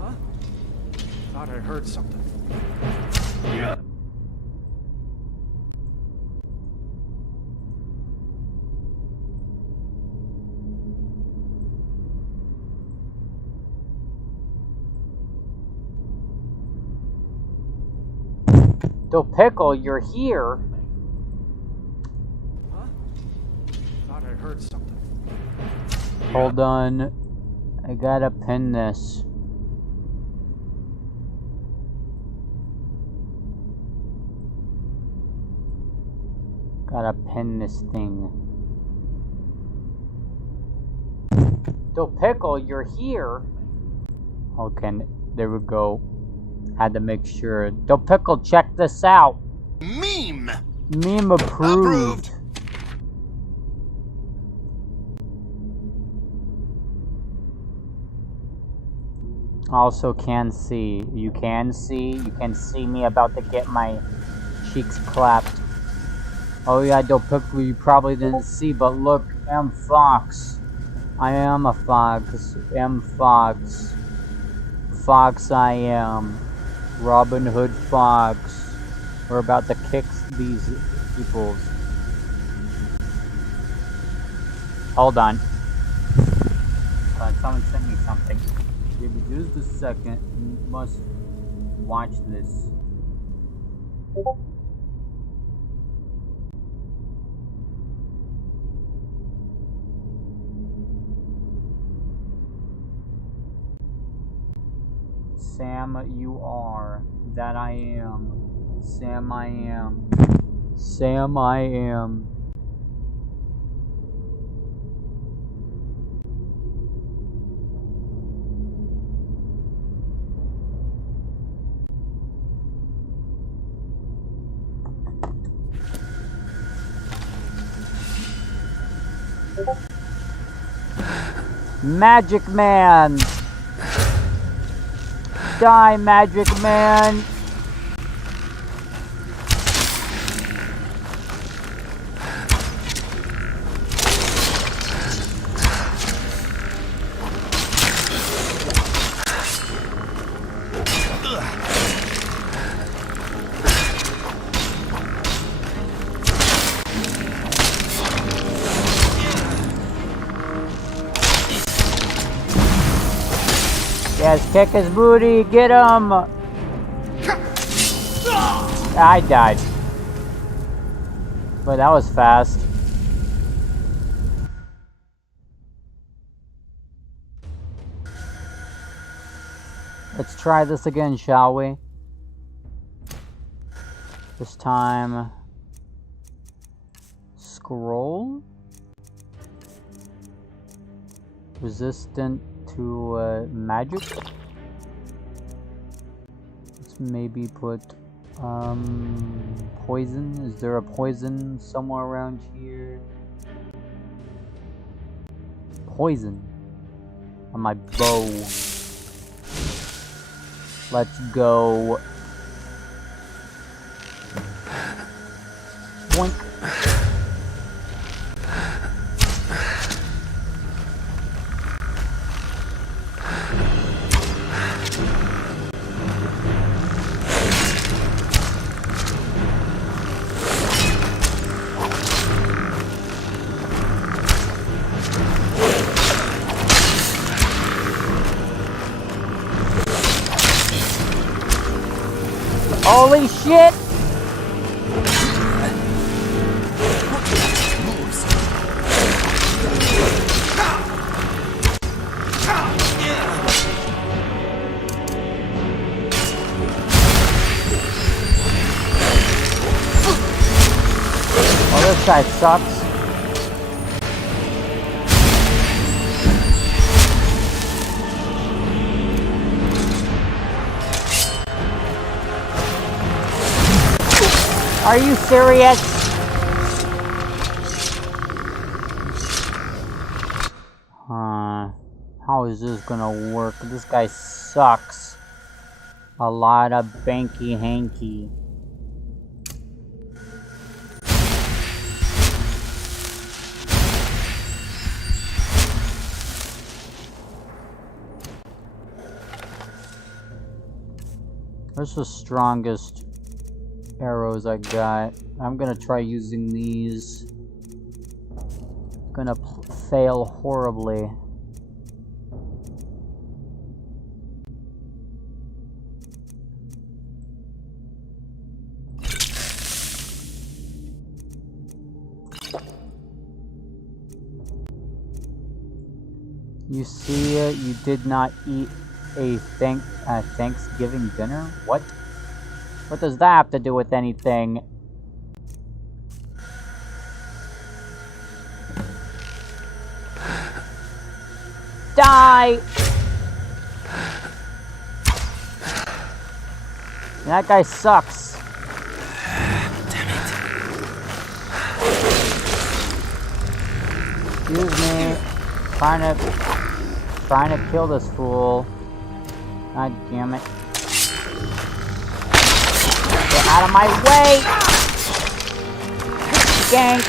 Huh? Thought I heard something. Dill Pickle, you're here. Huh? Thought I heard something. Hold on. I gotta pin this. Gotta pin this thing. Dill Pickle, you're here. Okay, there we go. Had to make sure. Dill Pickle, check this out. Meme! Meme approved. Also can see. You can see me about to get my cheeks clapped. Oh yeah, Dill Pickle, you probably didn't see, but look, M Fox. I am a fox. M Fox. Fox I am. Robin Hood Fox. We're about to kick these peoples. Hold on. Someone sent me something. Give me just a second. You must watch this. Sam, you are. That I am. Sam, I am. Sam, I am. Magic Man! Die, Magic Man! Yes, kick his booty, get him! I died. But that was fast. Let's try this again, shall we? This time... Scroll? Resistant to magic. Let's maybe put poison. Is there a poison somewhere around here? Poison on my bow. Let's go. Boink. Holy shit! Oh, this guy sucks. Are you serious? How is this gonna work? This guy sucks. A lot of banky hanky. What's the strongest arrows I got? I'm gonna try using these. Gonna fail horribly. You see it, you did not eat a Thanksgiving dinner? What? What does that have to do with anything? Die! That guy sucks. Damn it. Excuse me. Trying to kill this fool. God damn it. Get out of my way! Gank!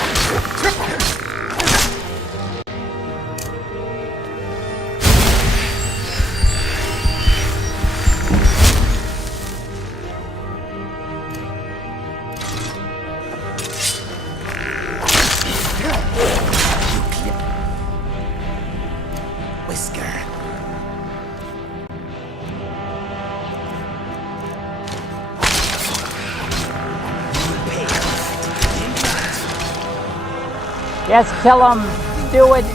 Whisker. Yes, kill him! Do it!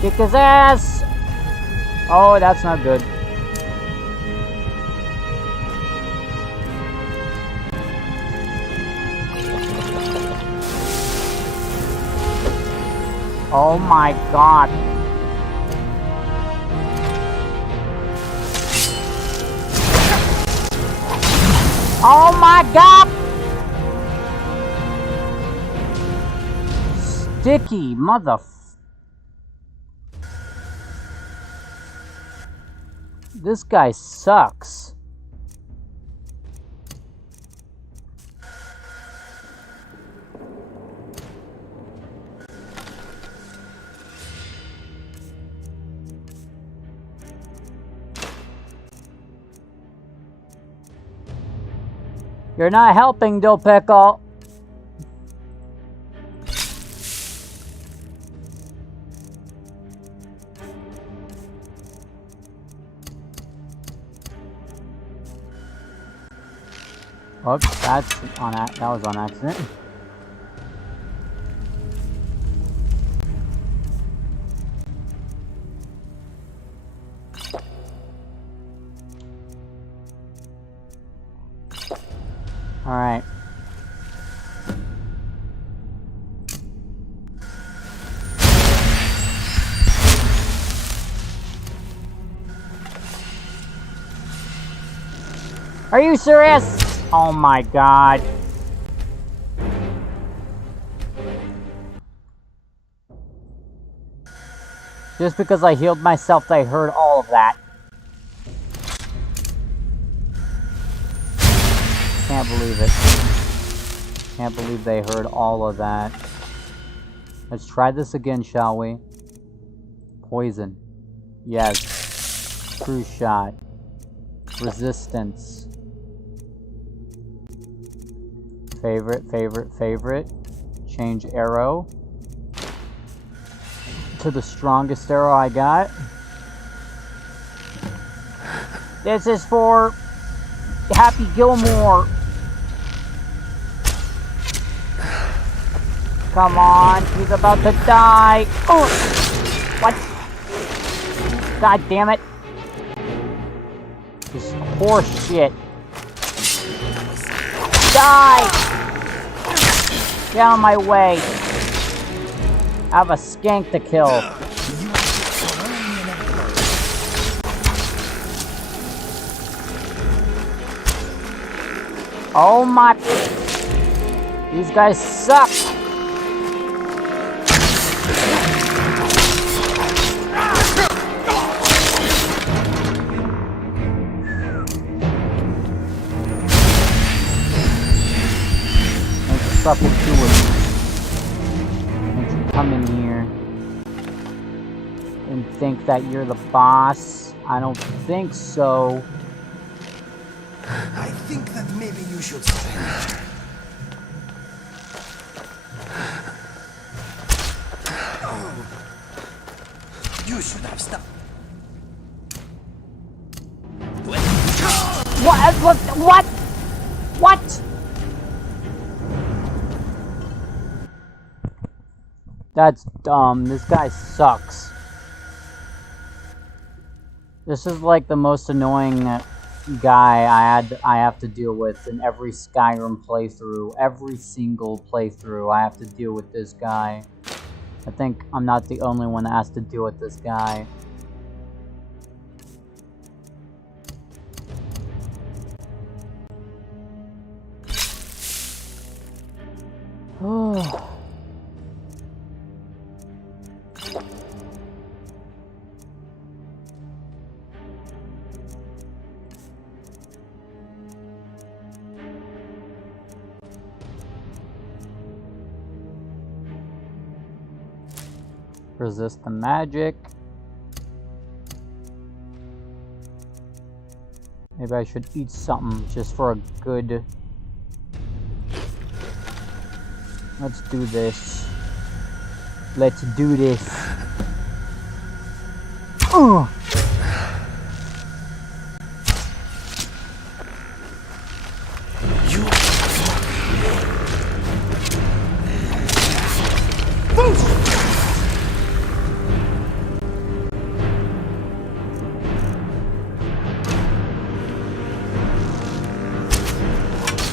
Kick his ass! Oh, that's not good. Oh my god. Oh my god! Sticky This guy sucks. You're not helping, Dill Pickle. Oops, that was on accident. All right. Are you serious? Oh my god. Just because I healed myself, I heard all of that. Can't believe it. Can't believe they heard all of that. Let's try this again, shall we? Poison. Yes. True shot. Resistance. Favorite. Change arrow to the strongest arrow I got. This is for Happy Gilmore. Come on, he's about to die. Oh, what? God damn it. This horse shit. Die! Get out of my way. I have a skank to kill. Oh my... These guys suck. Fucking do it. Don't you come in here. and think that you're the boss. I don't think so. I think that maybe you should surrender. Oh. You should have stopped. What? What? That's dumb. This guy sucks. This is like the most annoying guy I have to deal with in every Skyrim playthrough. Every single playthrough I have to deal with this guy. I think I'm not the only one that has to deal with this guy. Oh. Resist the magic. Maybe I should eat something just for a good... Let's do this. Let's do this. Ugh.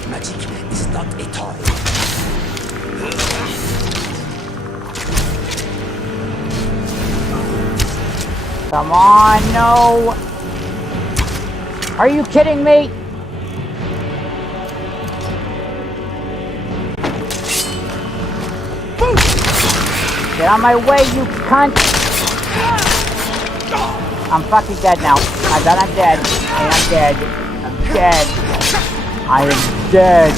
Magic is not a toy. Come on, no! Are you kidding me? Get out of my way, you cunt! I'm fucking dead now. I bet I'm dead. I'm dead. I'm dead. I am dead.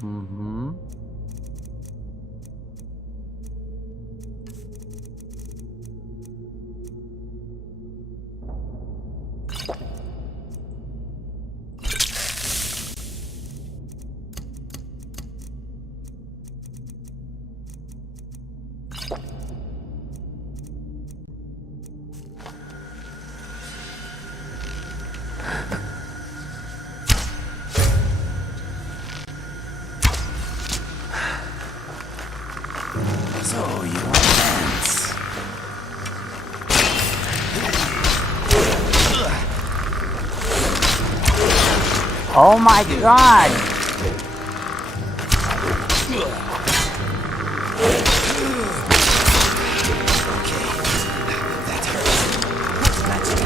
Mm-hmm. So you want dance? Oh my god! That hurts. What's magic?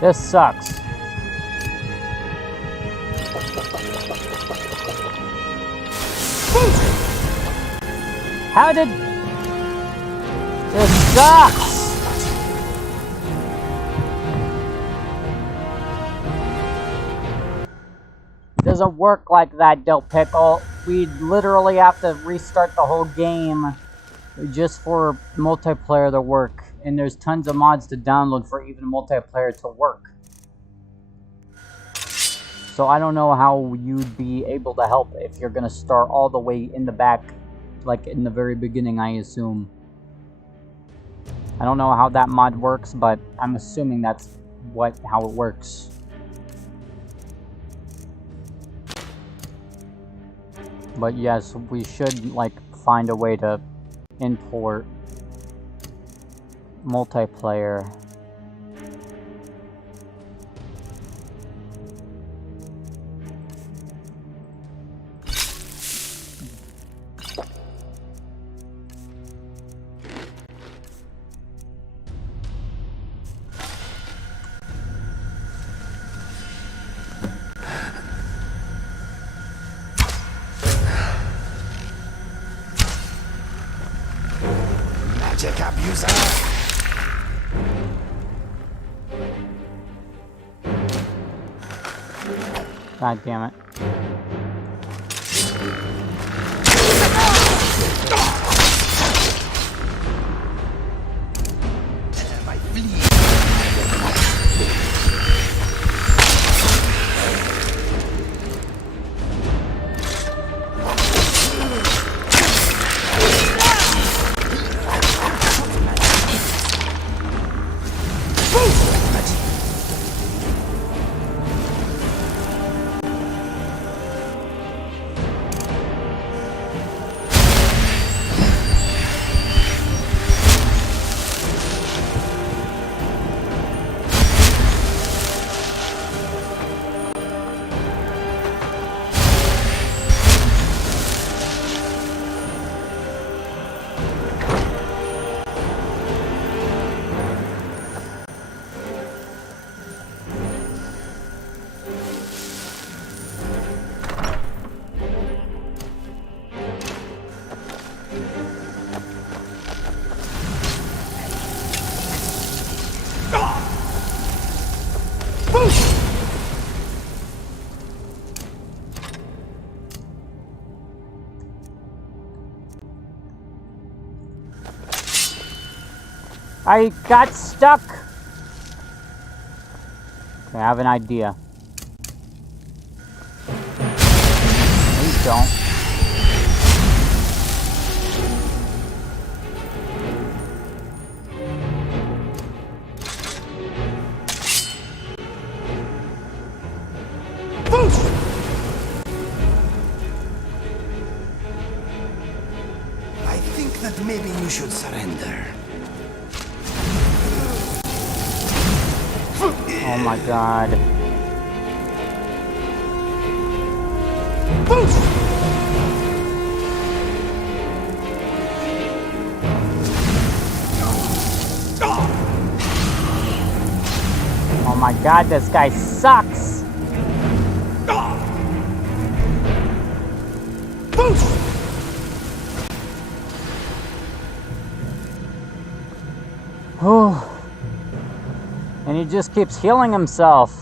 This sucks. How did... This sucks! Doesn't work like that, Del Pickle. We literally have to restart the whole game just for multiplayer to work. And there's tons of mods to download for even multiplayer to work. So I don't know how you'd be able to help if you're gonna start all the way in the back, like in the very beginning, I assume. I don't know how that mod works, but I'm assuming that's how it works. But yes, we should, like, find a way to import multiplayer. Magic abuser. God damn it. My flea. I got stuck! Okay, I have an idea. Please don't. I think that maybe you should surrender. Oh my god. Oh my god, this guy sucks! Oh. And he just keeps healing himself.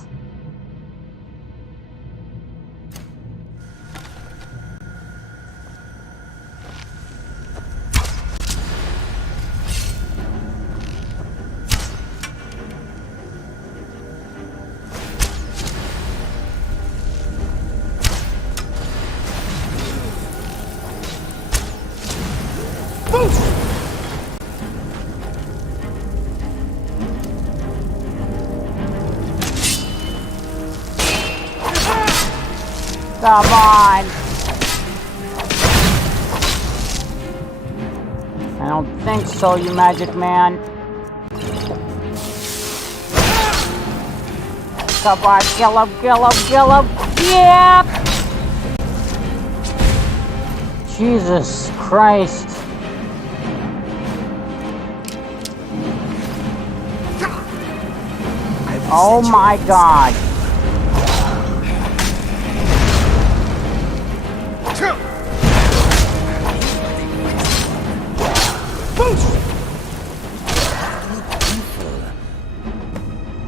Come on! I don't think so, you magic man. Come on, kill him, kill him, kill him! Yep! Jesus Christ. Oh my god.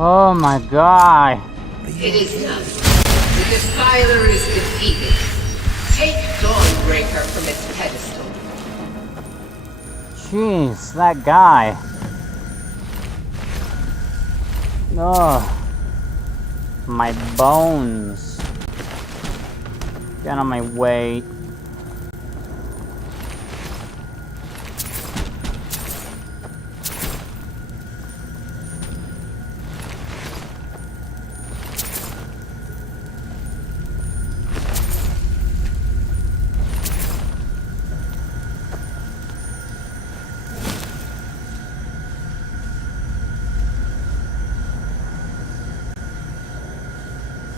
Oh my god. It is done. The Defiler is defeated. Take Dawnbreaker from its pedestal. Jeez, that guy. Ugh. My bones. Get out of my way.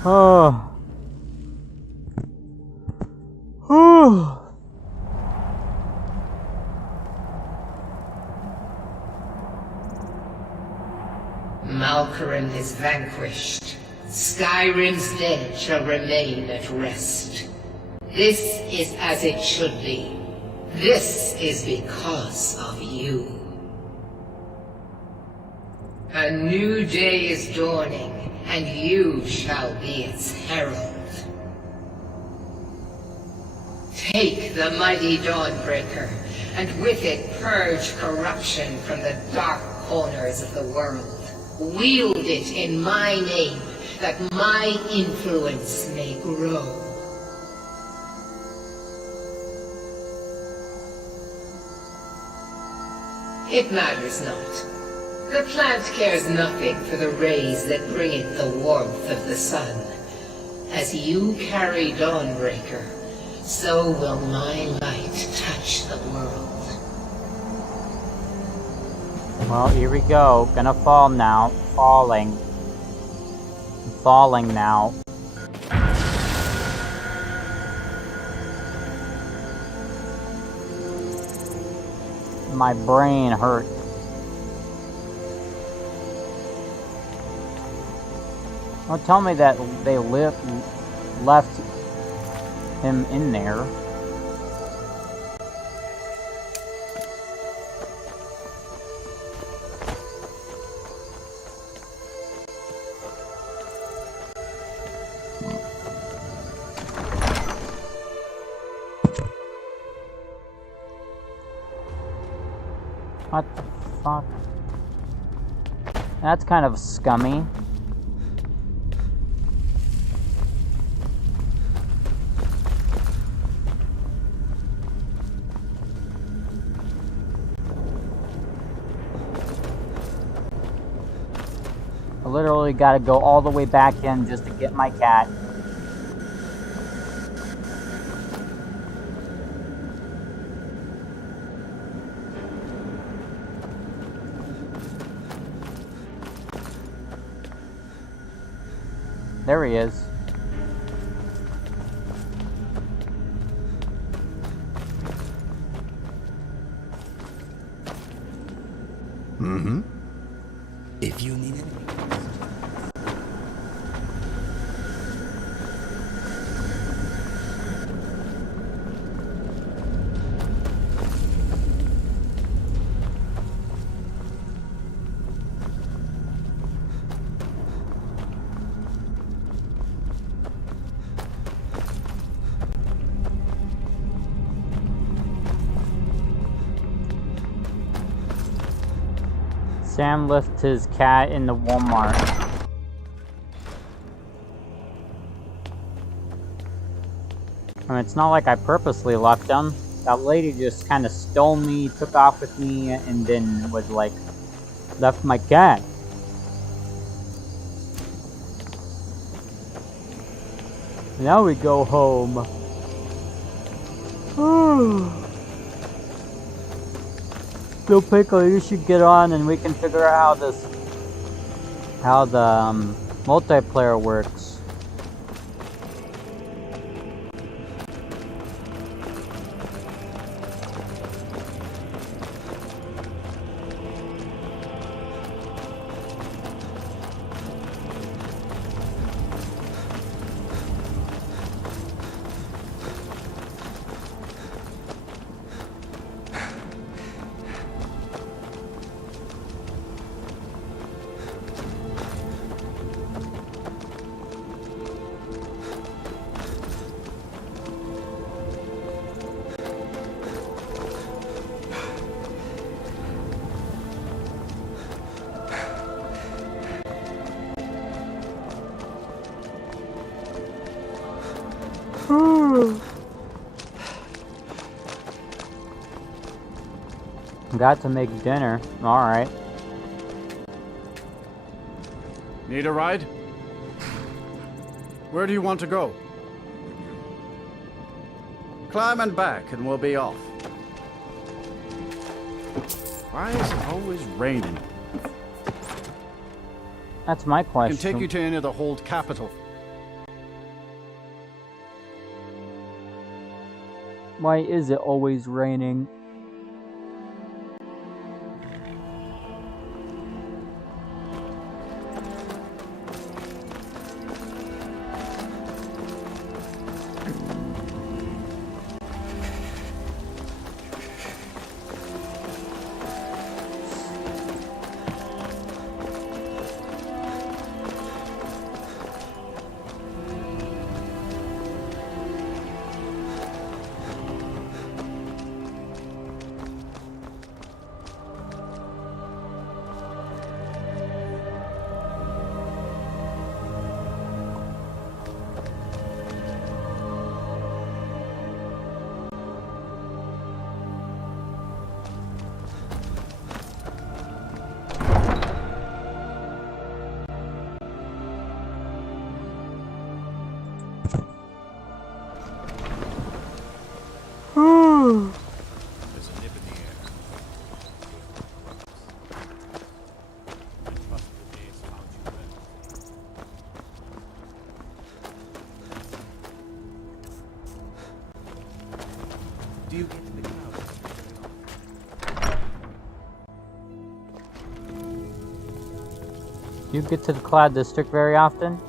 Oh. Oh. Malkaran is vanquished. Skyrim's dead shall remain at rest. This is as it should be. This is because of you. A new day is dawning, and you shall be its herald. Take the mighty Dawnbreaker, and with it purge corruption from the dark corners of the world. Wield it in my name, that my influence may grow. It matters not. The plant cares nothing for the rays that bring it the warmth of the sun. As you carry Dawnbreaker, so will my light touch the world. Well, here we go. Gonna fall now. Falling. Falling now. My brain hurts. Don't tell me that they left him in there. What the fuck? That's kind of scummy. I literally gotta go all the way back in just to get my cat. There he is. Mm-hmm. If you need it. Sam left his cat in the Walmart. I mean, it's not like I purposely left him. That lady just kind of stole me, took off with me, and then was like, left my cat. Now we go home. So Pickle, you should get on and we can figure out how the multiplayer works. Got to make dinner. Alright. Need a ride? Where do you want to go? Climb and back and we'll be off. Why is it always raining? That's my I question. can take you to any of the hold capital. Why is it always raining? There's a nip in the air. I trust the days found you well. Do you get in the clouds very often? You get to the Cloud District very often?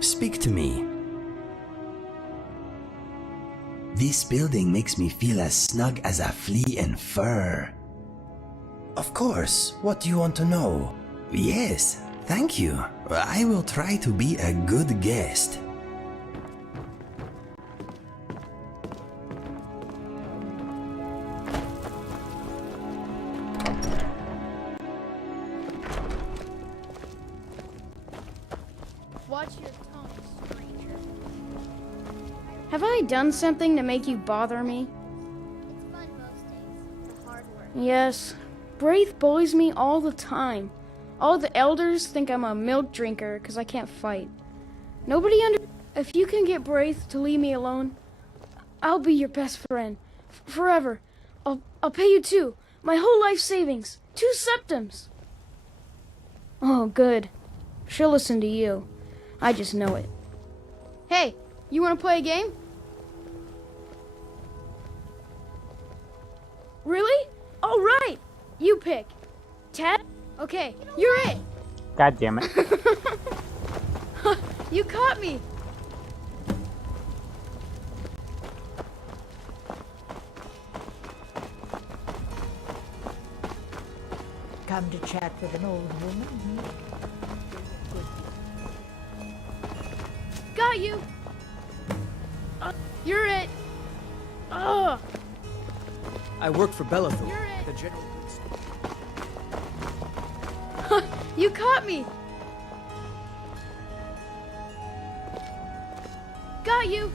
Speak to me. This building makes me feel as snug as a flea in fur. Of course, what do you want to know? Yes, thank you. I will try to be a good guest. Watch your tongue, stranger. Have I done something to make you bother me? It's fun most days. The hard work. Yes. Braith bullies me all the time. All the elders think I'm a milk drinker because I can't fight. Nobody If you can get Braith to leave me alone, I'll be your best friend. Forever. I'll pay you too. My whole life savings. 2 septums. Oh, good. She'll listen to you. I just know it. Hey, you want to play a game? Really? All right. You pick. Ted? Okay, you're it. God damn it. You caught me. Come to chat with an old woman? Got you. You're it. Ugh. I work for Bellathor, You're it. the general goods store. You caught me. Got you.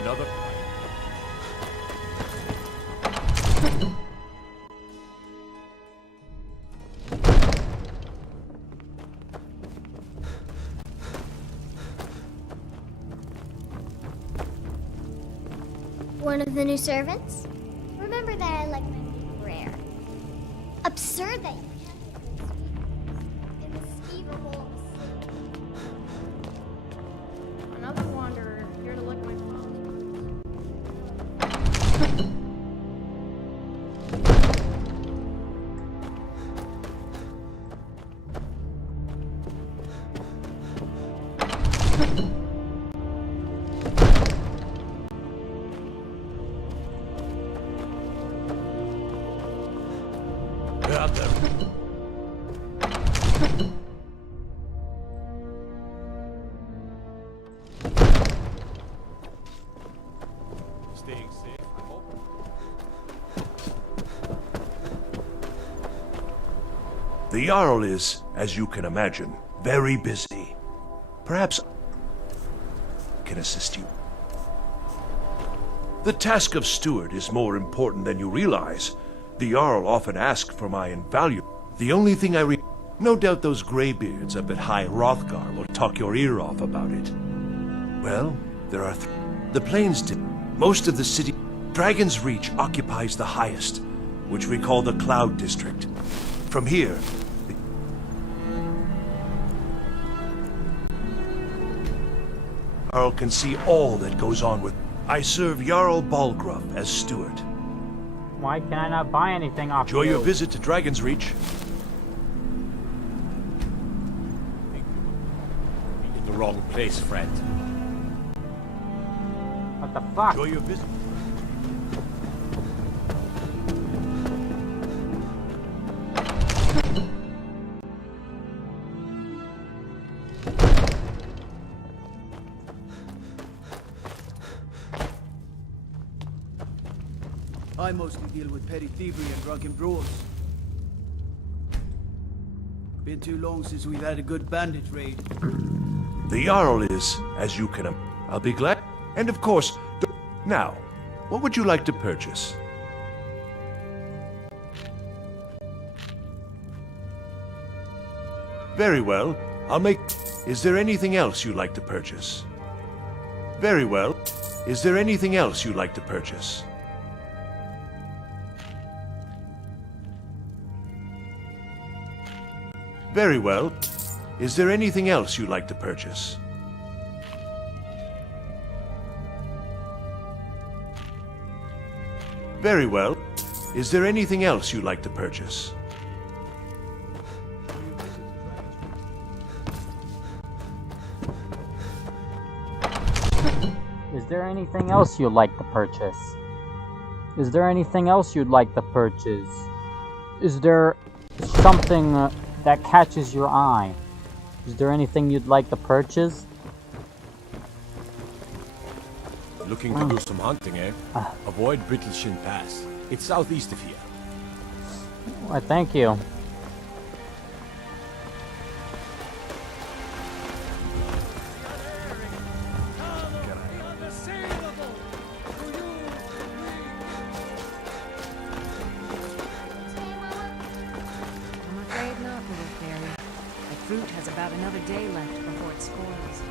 Another. One of the new servants? Remember that I like my meat rare. Absurd that you can't get this in the Skeever Another wanderer here to lick my paws. Get out there. Staying safe, I hope. The Jarl is, as you can imagine, very busy. Perhaps I can assist you. The task of steward is more important than you realize. The Jarl often asks for my invaluable. The only thing no doubt those graybeards up at High Hrothgar will talk your ear off about it. Well, there are the plains dip. Most of the city. Dragon's Reach occupies the highest, which we call the Cloud District. From here, the Jarl can see all that goes on with. I serve Jarl Balgruff as steward. Why can I not buy anything off Enjoy you? your visit to Dragon's Reach. In the wrong place, friend. What the fuck? Enjoy your visit. I mostly deal with petty thievery and drunken brawls. Been too long since we've had a good bandit raid. The Jarl is, as you can I'll be glad. And of course, now, what would you like to purchase? Very well, I'll make... Is there anything else you'd like to purchase? Very well. Is there anything else you'd like to purchase? Very well. Is there anything else you'd like to purchase? Very well. Is there anything else you'd like to purchase? Is there anything else you'd like to purchase? Is there anything else you'd like to purchase? Is there something that catches your eye? Is there anything you'd like to purchase? Looking to do some hunting, eh? Avoid Brittleshin Pass. It's southeast of here. Why, thank you. has about another day left before it spoils.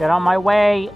Get on my way!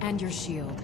And your shield.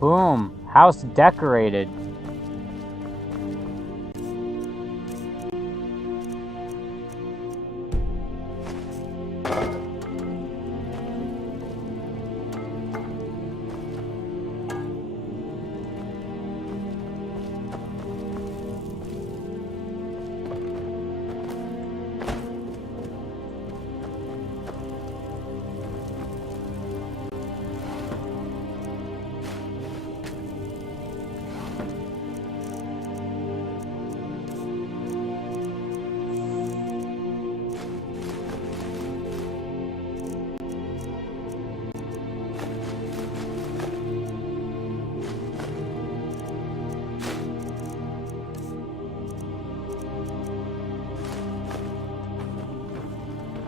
Boom. House decorated.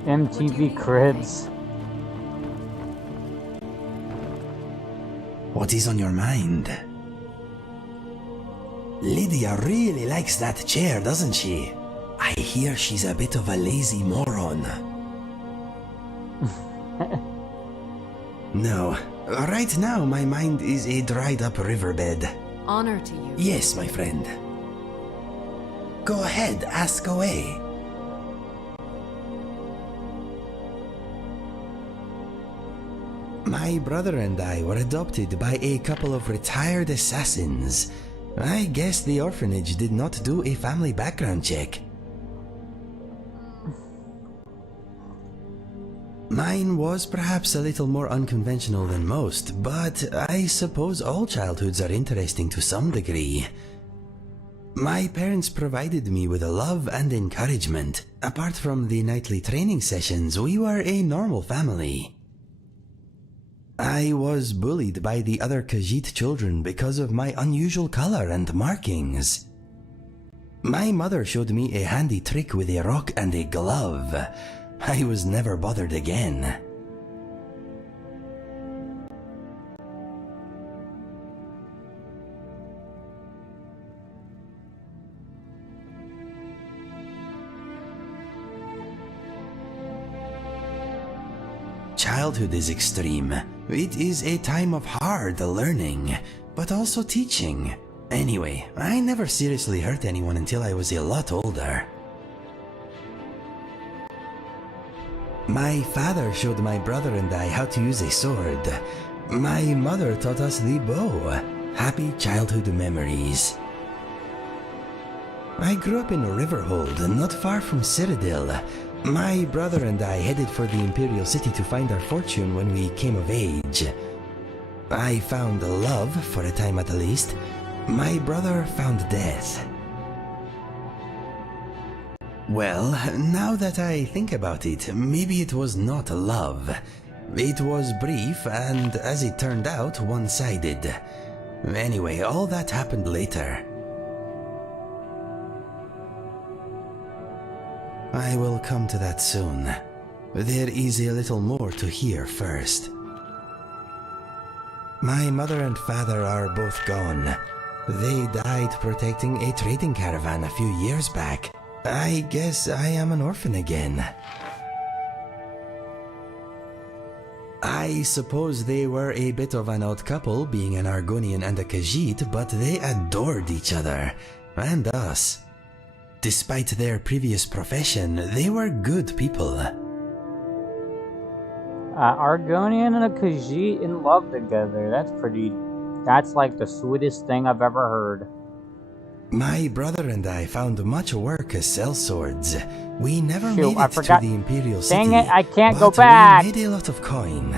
MTV Cribs. What is on your mind? Lydia really likes that chair, doesn't she? I hear she's a bit of a lazy moron. No, right now my mind is a dried up riverbed. Honor to you. Yes, my friend. Go ahead, ask away. My brother and I were adopted by a couple of retired assassins. I guess the orphanage did not do a family background check. Mine was perhaps a little more unconventional than most, but I suppose all childhoods are interesting to some degree. My parents provided me with love and encouragement. Apart from the nightly training sessions, we were a normal family. I was bullied by the other Khajiit children because of my unusual color and markings. My mother showed me a handy trick with a rock and a glove. I was never bothered again. Childhood is extreme. It is a time of hard learning, but also teaching. Anyway, I never seriously hurt anyone until I was a lot older. My father showed my brother and I how to use a sword. My mother taught us the bow. Happy childhood memories. I grew up in Riverhold, not far from Cyrodiil. My brother and I headed for the Imperial City to find our fortune when we came of age. I found love, for a time at least. My brother found death. Well, now that I think about it, maybe it was not love. It was brief and, as it turned out, one-sided. Anyway, all that happened later. I will come to that soon. There is a little more to hear first. My mother and father are both gone. They died protecting a trading caravan a few years back. I guess I am an orphan again. I suppose they were a bit of an odd couple, being an Argonian and a Khajiit, but they adored each other, and us. Despite their previous profession, they were good people. Argonian and a Khajiit in love together. That's like the sweetest thing I've ever heard. My brother and I found much work as sellswords. We never made it to the Imperial City. Dang it, I can't go back! We made a lot of coin.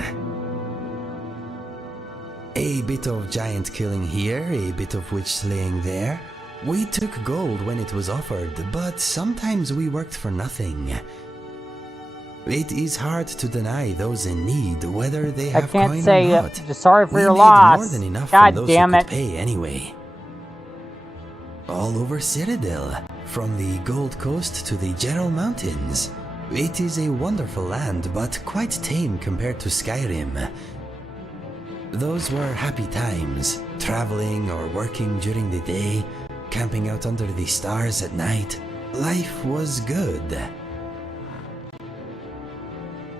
A bit of giant killing here, a bit of witch slaying there. We took gold when it was offered, but sometimes we worked for nothing. It is hard to deny those in need, whether they have coin or not. I can't say sorry for your loss. More than enough God from those damn who it. could pay anyway. All over Cyrodiil, from the Gold Coast to the Gerald Mountains. It is a wonderful land, but quite tame compared to Skyrim. Those were happy times, traveling or working during the day, camping out under the stars at night. Life was good.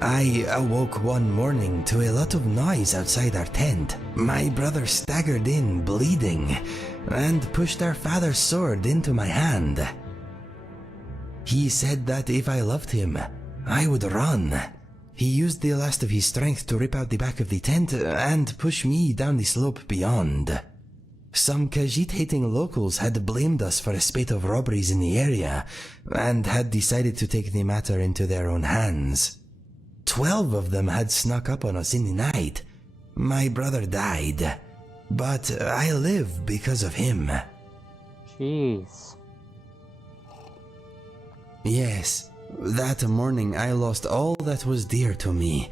I awoke one morning to a lot of noise outside our tent. My brother staggered in, bleeding, and pushed our father's sword into my hand. He said that if I loved him, I would run. He used the last of his strength to rip out the back of the tent and push me down the slope beyond. Some Khajiit-hating locals had blamed us for a spate of robberies in the area and had decided to take the matter into their own hands. 12 of them had snuck up on us in the night. My brother died, but I live because of him. Jeez. Yes, that morning I lost all that was dear to me.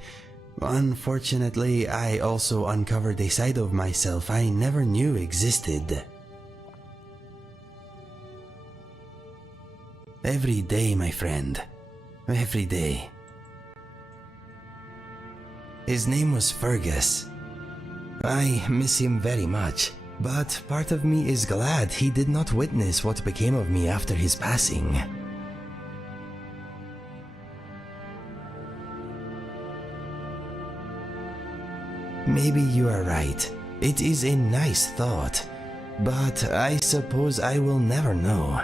Unfortunately, I also uncovered a side of myself I never knew existed. Every day, my friend. Every day. His name was Fergus. I miss him very much, but part of me is glad he did not witness what became of me after his passing. Maybe you are right. It is a nice thought, but I suppose I will never know.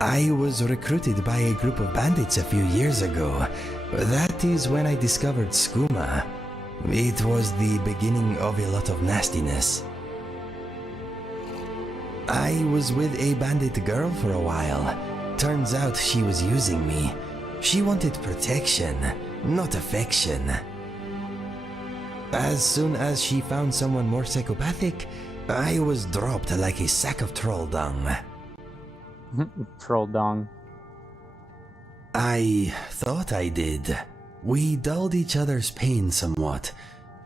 I was recruited by a group of bandits a few years ago. That is when I discovered skooma. It was the beginning of a lot of nastiness. I was with a bandit girl for a while. Turns out she was using me. She wanted protection, not affection. As soon as she found someone more psychopathic, I was dropped like a sack of troll dung. Troll dung. I thought I did. We dulled each other's pain somewhat.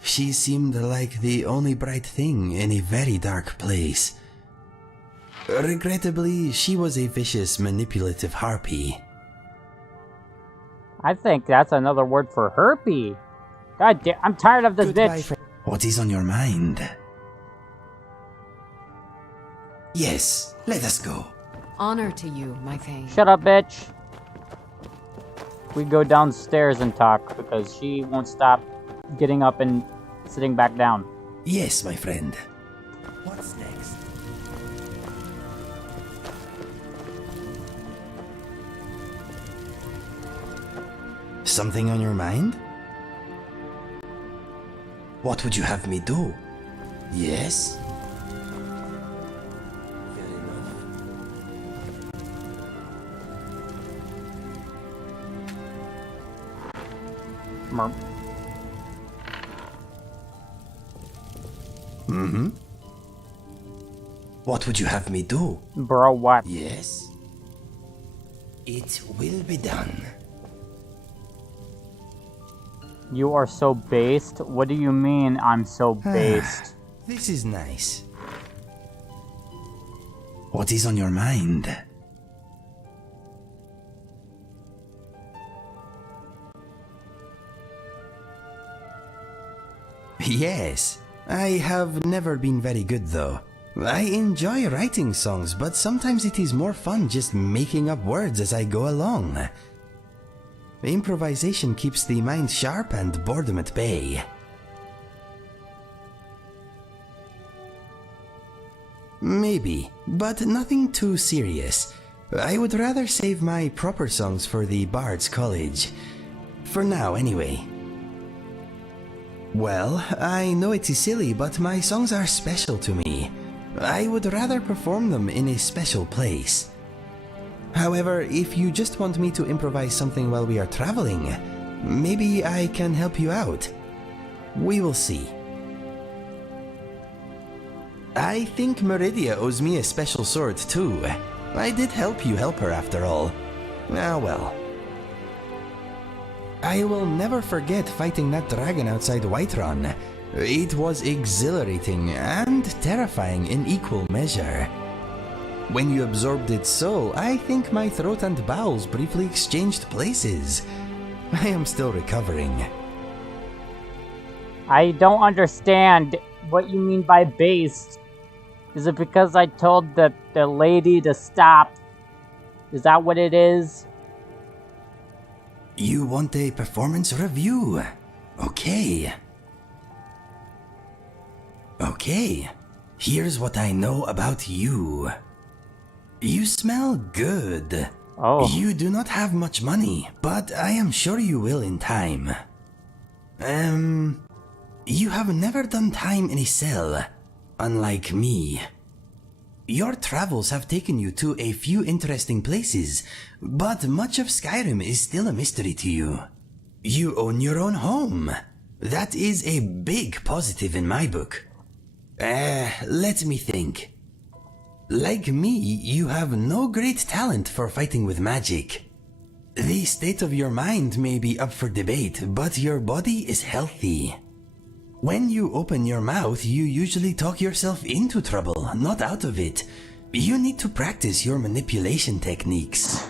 She seemed like the only bright thing in a very dark place. Regrettably, she was a vicious, manipulative harpy. I think that's another word for herpy. God damn, I'm tired of this Goodbye, bitch. What is on your mind? Yes, let us go. Honor to you, my Thane. Shut up, bitch. We go downstairs and talk because she won't stop getting up and sitting back down. Yes, my friend. What's next? Something on your mind? What would you have me do? Yes? Fair enough. Merp. Mm-hmm. What would you have me do? Bro, what? Yes? It will be done. You are so based? What do you mean I'm so based? This is nice. What is on your mind? Yes, I have never been very good though. I enjoy writing songs, but sometimes it is more fun just making up words as I go along. Improvisation keeps the mind sharp and boredom at bay. Maybe, but nothing too serious. I would rather save my proper songs for the Bard's College. For now, anyway. Well, I know it is silly, but my songs are special to me. I would rather perform them in a special place. However, if you just want me to improvise something while we are traveling, maybe I can help you out. We will see. I think Meridia owes me a special sword too. I did help you help her after all. Ah well. I will never forget fighting that dragon outside Whiterun. It was exhilarating and terrifying in equal measure. When you absorbed its soul, I think my throat and bowels briefly exchanged places. I am still recovering. I don't understand what you mean by based. Is it because I told the lady to stop? Is that what it is? You want a performance review? Okay. Okay, here's what I know about you. You smell good. Oh. You do not have much money, but I am sure you will in time. You have never done time in a cell, unlike me. Your travels have taken you to a few interesting places, but much of Skyrim is still a mystery to you. You own your own home. That is a big positive in my book. Let me think. Like me, you have no great talent for fighting with magic. The state of your mind may be up for debate, but your body is healthy. When you open your mouth, you usually talk yourself into trouble, not out of it. You need to practice your manipulation techniques.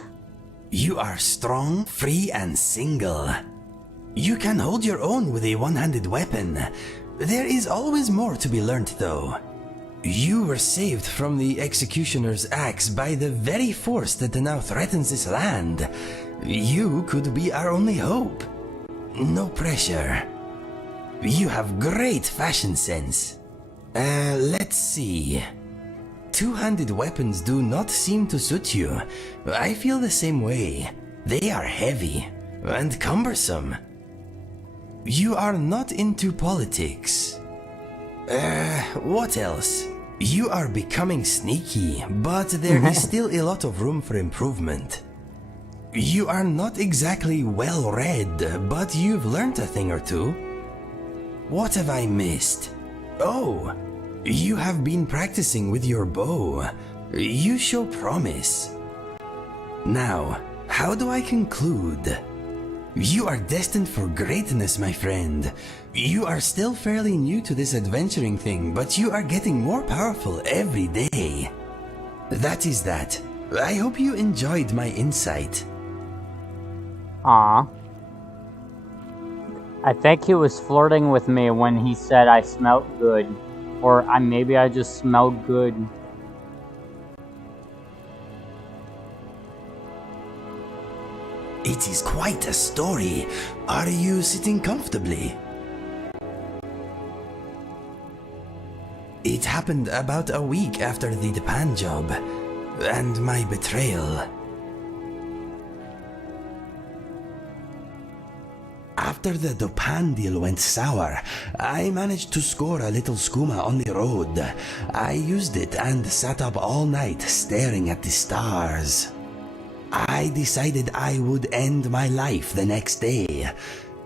You are strong, free, and single. You can hold your own with a one-handed weapon. There is always more to be learned, though. You were saved from the executioner's axe by the very force that now threatens this land. You could be our only hope. No pressure. You have great fashion sense. Let's see. Two-handed weapons do not seem to suit you. I feel the same way. They are heavy and cumbersome. You are not into politics. What else? You are becoming sneaky, but there is still a lot of room for improvement. You are not exactly well-read, but you've learned a thing or two. What have I missed? Oh, you have been practicing with your bow. You show promise. Now, how do I conclude? You are destined for greatness, my friend. You are still fairly new to this adventuring thing, but you are getting more powerful every day. That is that. I hope you enjoyed my insight. Aw. I think he was flirting with me when he said I smelled good. Or maybe I just smelled good. It is quite a story. Are you sitting comfortably? It happened about a week after the Japan job and my betrayal. After the Dopan deal went sour, I managed to score a little skooma on the road. I used it and sat up all night staring at the stars. I decided I would end my life the next day.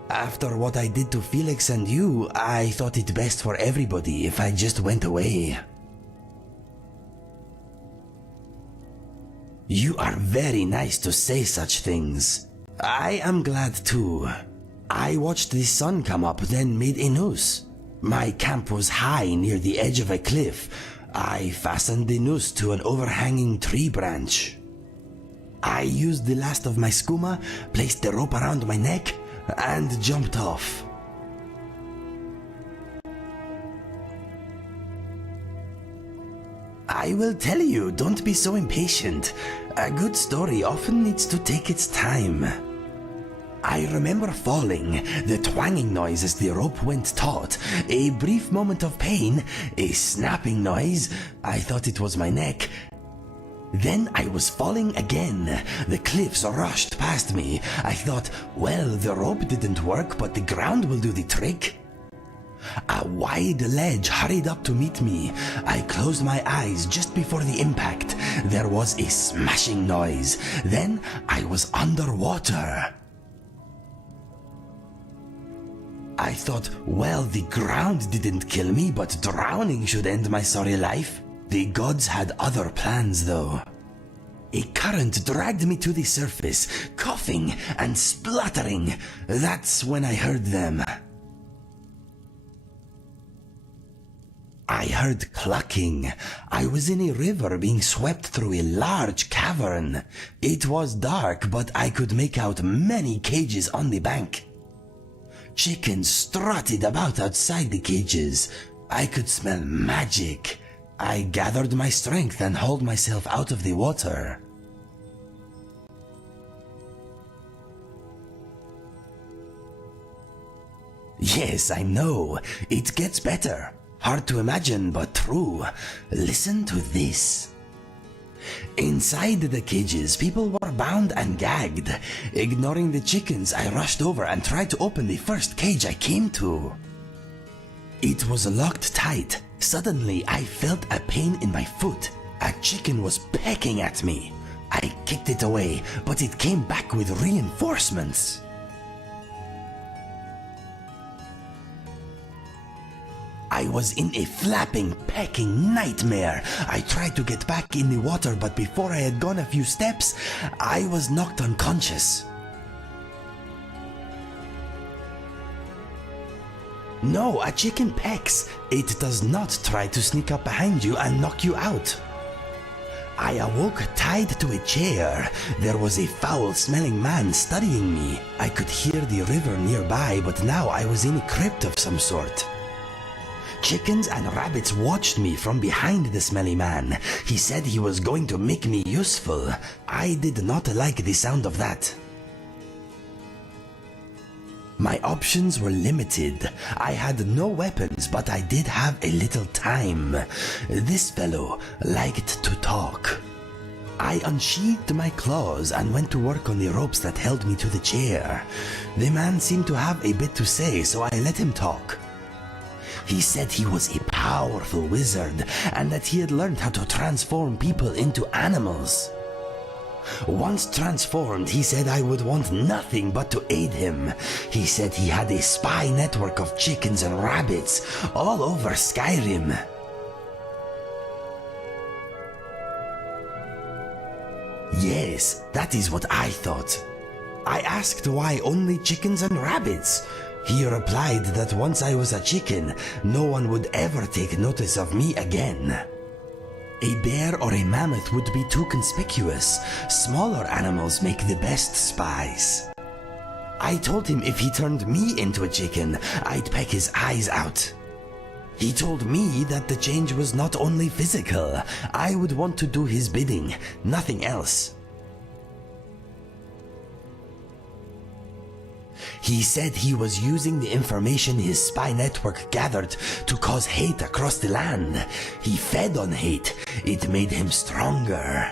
After what I did to Felix and you, I thought it best for everybody if I just went away. You are very nice to say such things. I am glad too. I watched the sun come up, then made a noose. My camp was high near the edge of a cliff. I fastened the noose to an overhanging tree branch. I used the last of my skooma, placed the rope around my neck, and jumped off. I will tell you, don't be so impatient. A good story often needs to take its time. I remember falling, the twanging noise as the rope went taut, a brief moment of pain, a snapping noise. I thought it was my neck. Then I was falling again. The cliffs rushed past me. I thought, well, the rope didn't work, but the ground will do the trick. A wide ledge hurried up to meet me. I closed my eyes just before the impact. There was a smashing noise. Then I was underwater. I thought, well, the ground didn't kill me, but drowning should end my sorry life. The gods had other plans, though. A current dragged me to the surface, coughing and spluttering. That's when I heard them. I heard clucking. I was in a river being swept through a large cavern. It was dark, but I could make out many cages on the bank. Chickens strutted about outside the cages. I could smell magic. I gathered my strength and hauled myself out of the water. Yes, I know. It gets better. Hard to imagine, but true. Listen to this. Inside the cages, people were bound and gagged. Ignoring the chickens, I rushed over and tried to open the first cage I came to. It was locked tight. Suddenly, I felt a pain in my foot. A chicken was pecking at me. I kicked it away, but it came back with reinforcements. I was in a flapping, pecking nightmare. I tried to get back in the water, but before I had gone a few steps, I was knocked unconscious. No, a chicken pecks. It does not try to sneak up behind you and knock you out. I awoke tied to a chair. There was a foul-smelling man studying me. I could hear the river nearby, but now I was in a crypt of some sort. Chickens and rabbits watched me from behind the smelly man. He said he was going to make me useful. I did not like the sound of that. My options were limited. I had no weapons, but I did have a little time. This fellow liked to talk. I unsheathed my claws and went to work on the ropes that held me to the chair. The man seemed to have a bit to say, so I let him talk. He said he was a powerful wizard and that he had learned how to transform people into animals. Once transformed, he said I would want nothing but to aid him. He said he had a spy network of chickens and rabbits all over Skyrim. Yes, that is what I thought. I asked why only chickens and rabbits. He replied that once I was a chicken, no one would ever take notice of me again. A bear or a mammoth would be too conspicuous. Smaller animals make the best spies. I told him if he turned me into a chicken, I'd peck his eyes out. He told me that the change was not only physical. I would want to do his bidding, nothing else. He said he was using the information his spy network gathered to cause hate across the land. He fed on hate. It made him stronger.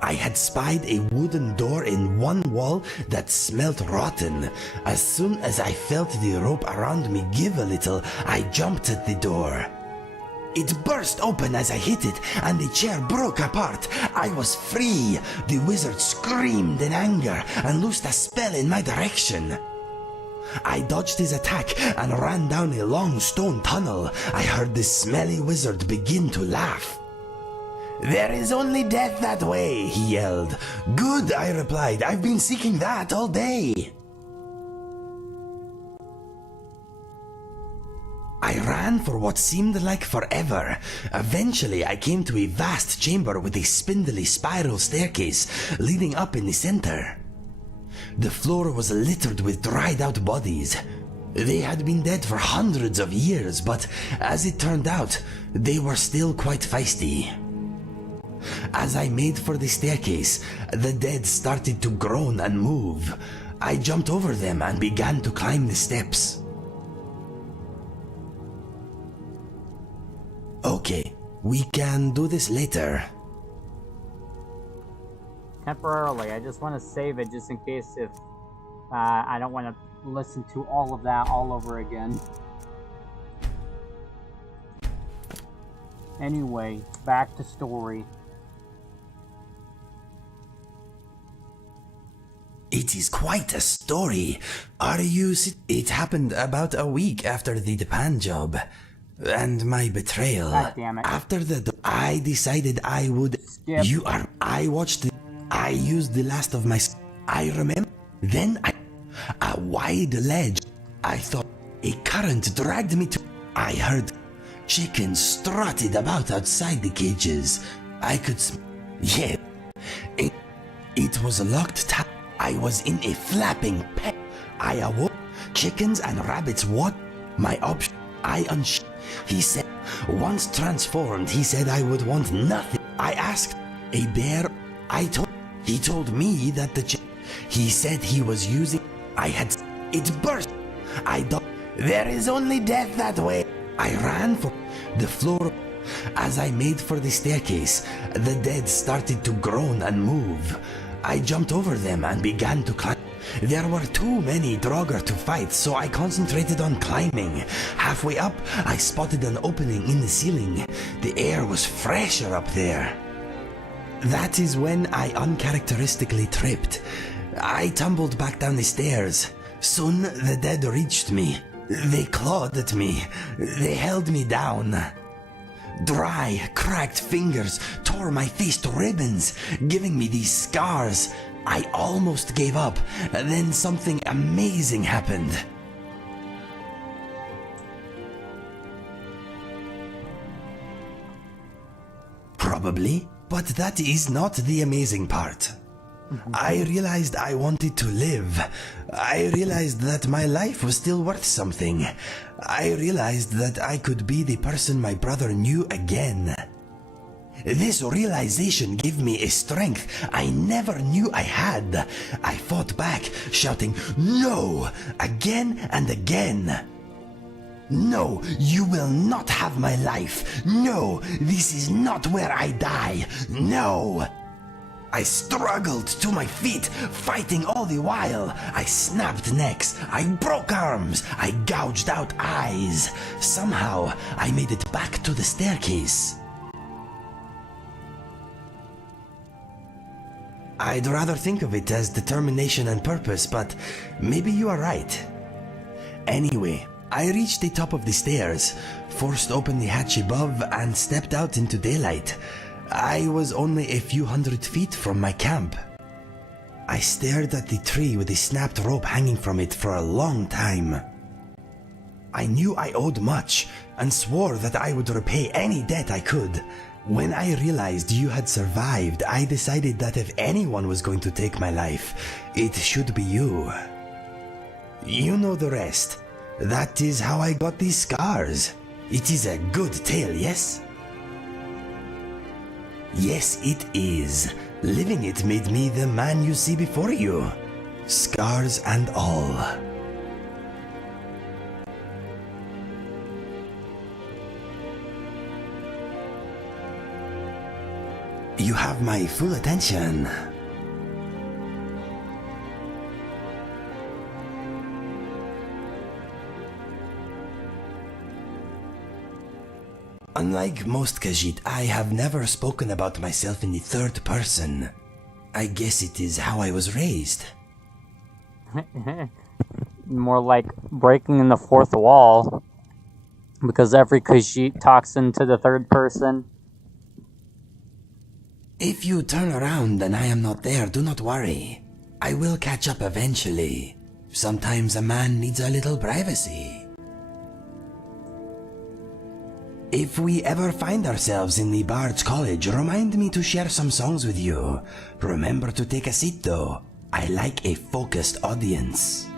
I had spied a wooden door in one wall that smelt rotten. As soon as I felt the rope around me give a little, I jumped at the door. It burst open as I hit it, and the chair broke apart. I was free. The wizard screamed in anger and loosed a spell in my direction. I dodged his attack and ran down a long stone tunnel. I heard the smelly wizard begin to laugh. "There is only death that way," he yelled. "Good," I replied. "I've been seeking that all day." I ran for what seemed like forever. Eventually, I came to a vast chamber with a spindly spiral staircase leading up in the center. The floor was littered with dried-out bodies. They had been dead for hundreds of years, but as it turned out, they were still quite feisty. As I made for the staircase, the dead started to groan and move. I jumped over them and began to climb the steps. Okay, we can do this later. Temporarily, I just want to save it just in case if I don't want to listen to all of that all over again. Anyway, back to story. It is quite a story. It happened about a week after the Japan job. And my betrayal. God damn it. After I decided I would. Skip. I used the last of my. I remember. Then a wide ledge. I thought a current dragged me to. I heard chickens strutted about outside the cages. I could. Yeah. It was locked tight. I was in a flapping pen. I awoke. Chickens and rabbits. What? My option. He said, once transformed, he said I would want nothing. I asked, a bear? He told me that he said he was using. It burst. I don't. There is only death that way. I ran for the floor. As I made for the staircase, the dead started to groan and move. I jumped over them and began to climb. There were too many Draugr to fight, so I concentrated on climbing. Halfway up, I spotted an opening in the ceiling. The air was fresher up there. That is when I uncharacteristically tripped. I tumbled back down the stairs. Soon the dead reached me. They clawed at me. They held me down. Dry, cracked fingers tore my face to ribbons, giving me these scars. I almost gave up. Then something amazing happened. Probably, but that is not the amazing part. I realized I wanted to live. I realized that my life was still worth something. I realized that I could be the person my brother knew again. This realization gave me a strength I never knew I had. I fought back, shouting, "No!" again and again. "No, you will not have my life. No, this is not where I die. No!" I struggled to my feet, fighting all the while. I snapped necks, I broke arms, I gouged out eyes. Somehow, I made it back to the staircase. I'd rather think of it as determination and purpose, but maybe you are right. Anyway, I reached the top of the stairs, forced open the hatch above, and stepped out into daylight. I was only a few hundred feet from my camp. I stared at the tree with a snapped rope hanging from it for a long time. I knew I owed much, and swore that I would repay any debt I could. When I realized you had survived, I decided that if anyone was going to take my life, it should be you. You know the rest. That is how I got these scars. It is a good tale, yes? Yes, it is. Living it made me the man you see before you. Scars and all. You have my full attention. Unlike most Khajiit, I have never spoken about myself in the third person. I guess it is how I was raised. More like breaking in the fourth wall. Because every Khajiit talks into the third person. If you turn around and I am not there, do not worry. I will catch up eventually. Sometimes a man needs a little privacy. If we ever find ourselves in the Bard's College, remind me to share some songs with you. Remember to take a seat though. I like a focused audience.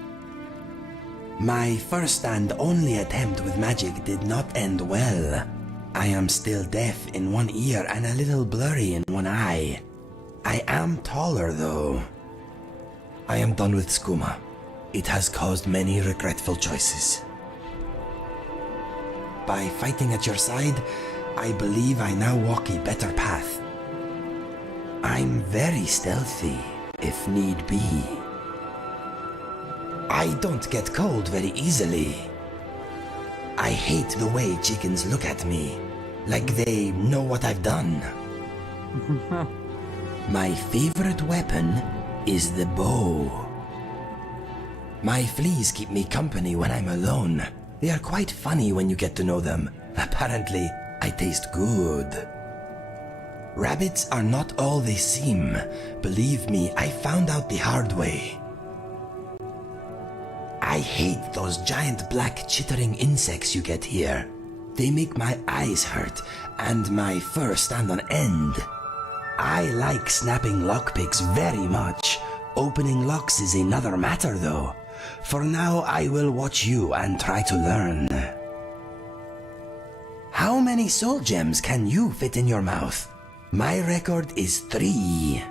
My first and only attempt with magic did not end well. I am still deaf in one ear and a little blurry in one eye. I am taller though. I am done with skooma. It has caused many regretful choices. By fighting at your side, I believe I now walk a better path. I'm very stealthy, if need be. I don't get cold very easily. I hate the way chickens look at me, like they know what I've done. My favorite weapon is the bow. My fleas keep me company when I'm alone. They are quite funny when you get to know them. Apparently, I taste good. Rabbits are not all they seem. Believe me, I found out the hard way. I hate those giant black chittering insects you get here. They make my eyes hurt and my fur stand on end. I like snapping lockpicks very much. Opening locks is another matter though. For now, I will watch you and try to learn. How many soul gems can you fit in your mouth? My record is 3.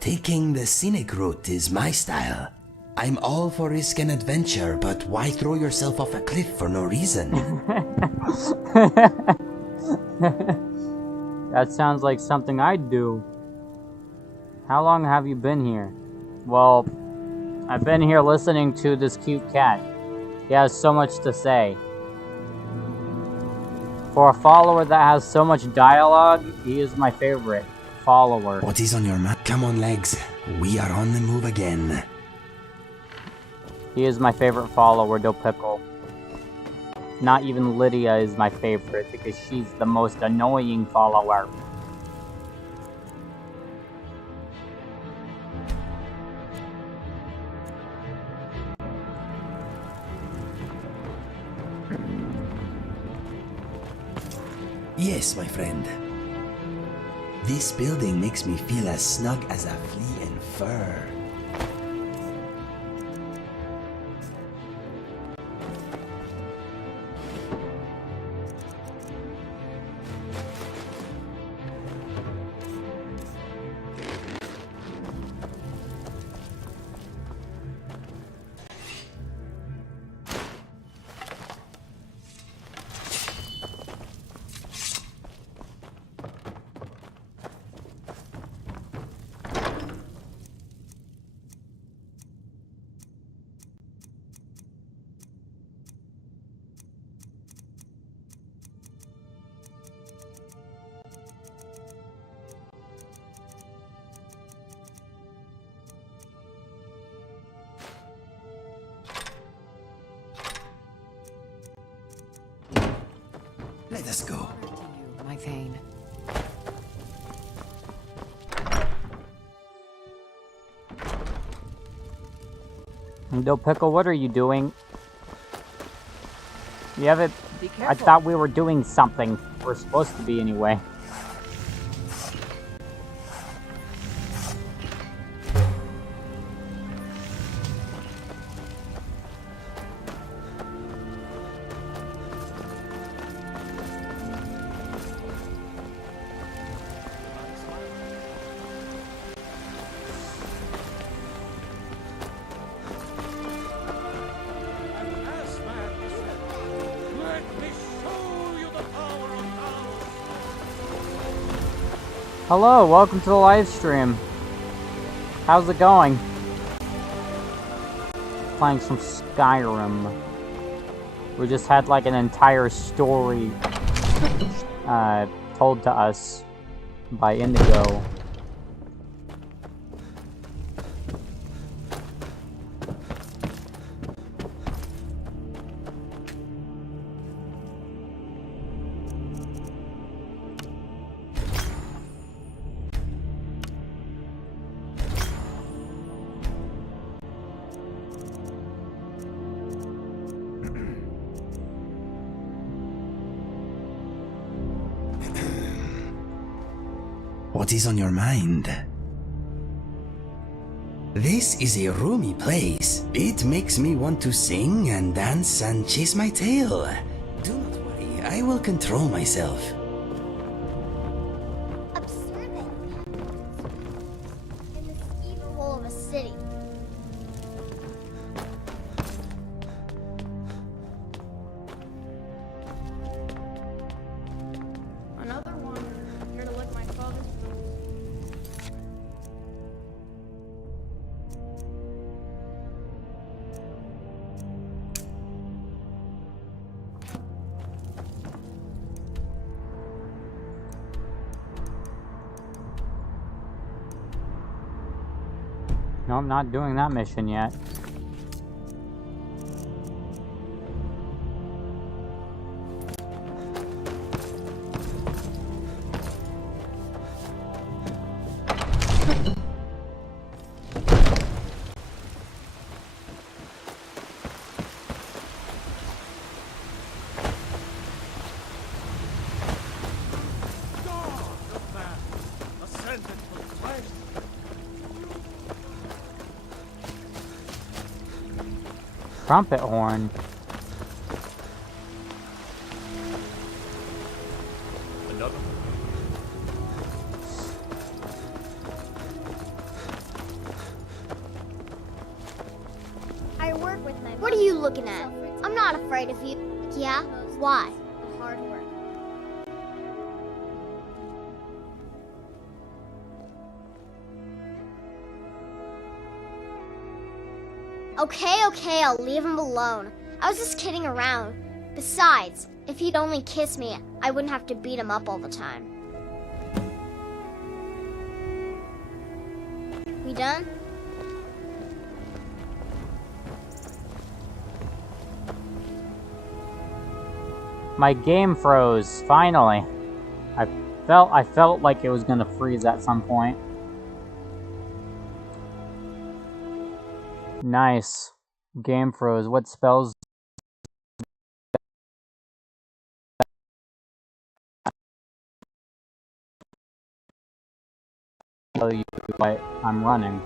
Taking the scenic route is my style. I'm all for risk and adventure, but why throw yourself off a cliff for no reason? That sounds like something I'd do. How long have you been here? Well, I've been here listening to this cute cat. He has so much to say. For a follower that has so much dialogue, he is my favorite follower. What is on your mind? Come on, legs. We are on the move again. He is my favorite follower, Dopickle. Not even Lydia is my favorite because she's the most annoying follower. Yes, my friend. This building makes me feel as snug as a flea in fur. Let us go. Honor to you, my Thane. Dopickle, what are you doing? You haven't... Be I careful. thought we were doing something. We're supposed to be anyway. Hello, welcome to the live stream. How's it going? Playing some Skyrim. We just had like an entire story told to us by Indigo. What is on your mind? This is a roomy place. It makes me want to sing and dance and chase my tail. Do not worry, I will control myself. Absurd that you have in the skeever hole of a city. Another one here to lick my father's boots. No, I'm not doing that mission yet. Trumpet horn. Another looking at? I'm not afraid of you. Yeah? Why? Hard work. Okay, I'll leave him alone. I was just kidding around. Besides, if he'd only kiss me, I wouldn't have to beat him up all the time. We done? My game froze, finally. I felt like it was gonna freeze at some point. Nice. Game froze. What spells? Tell you what I'm running.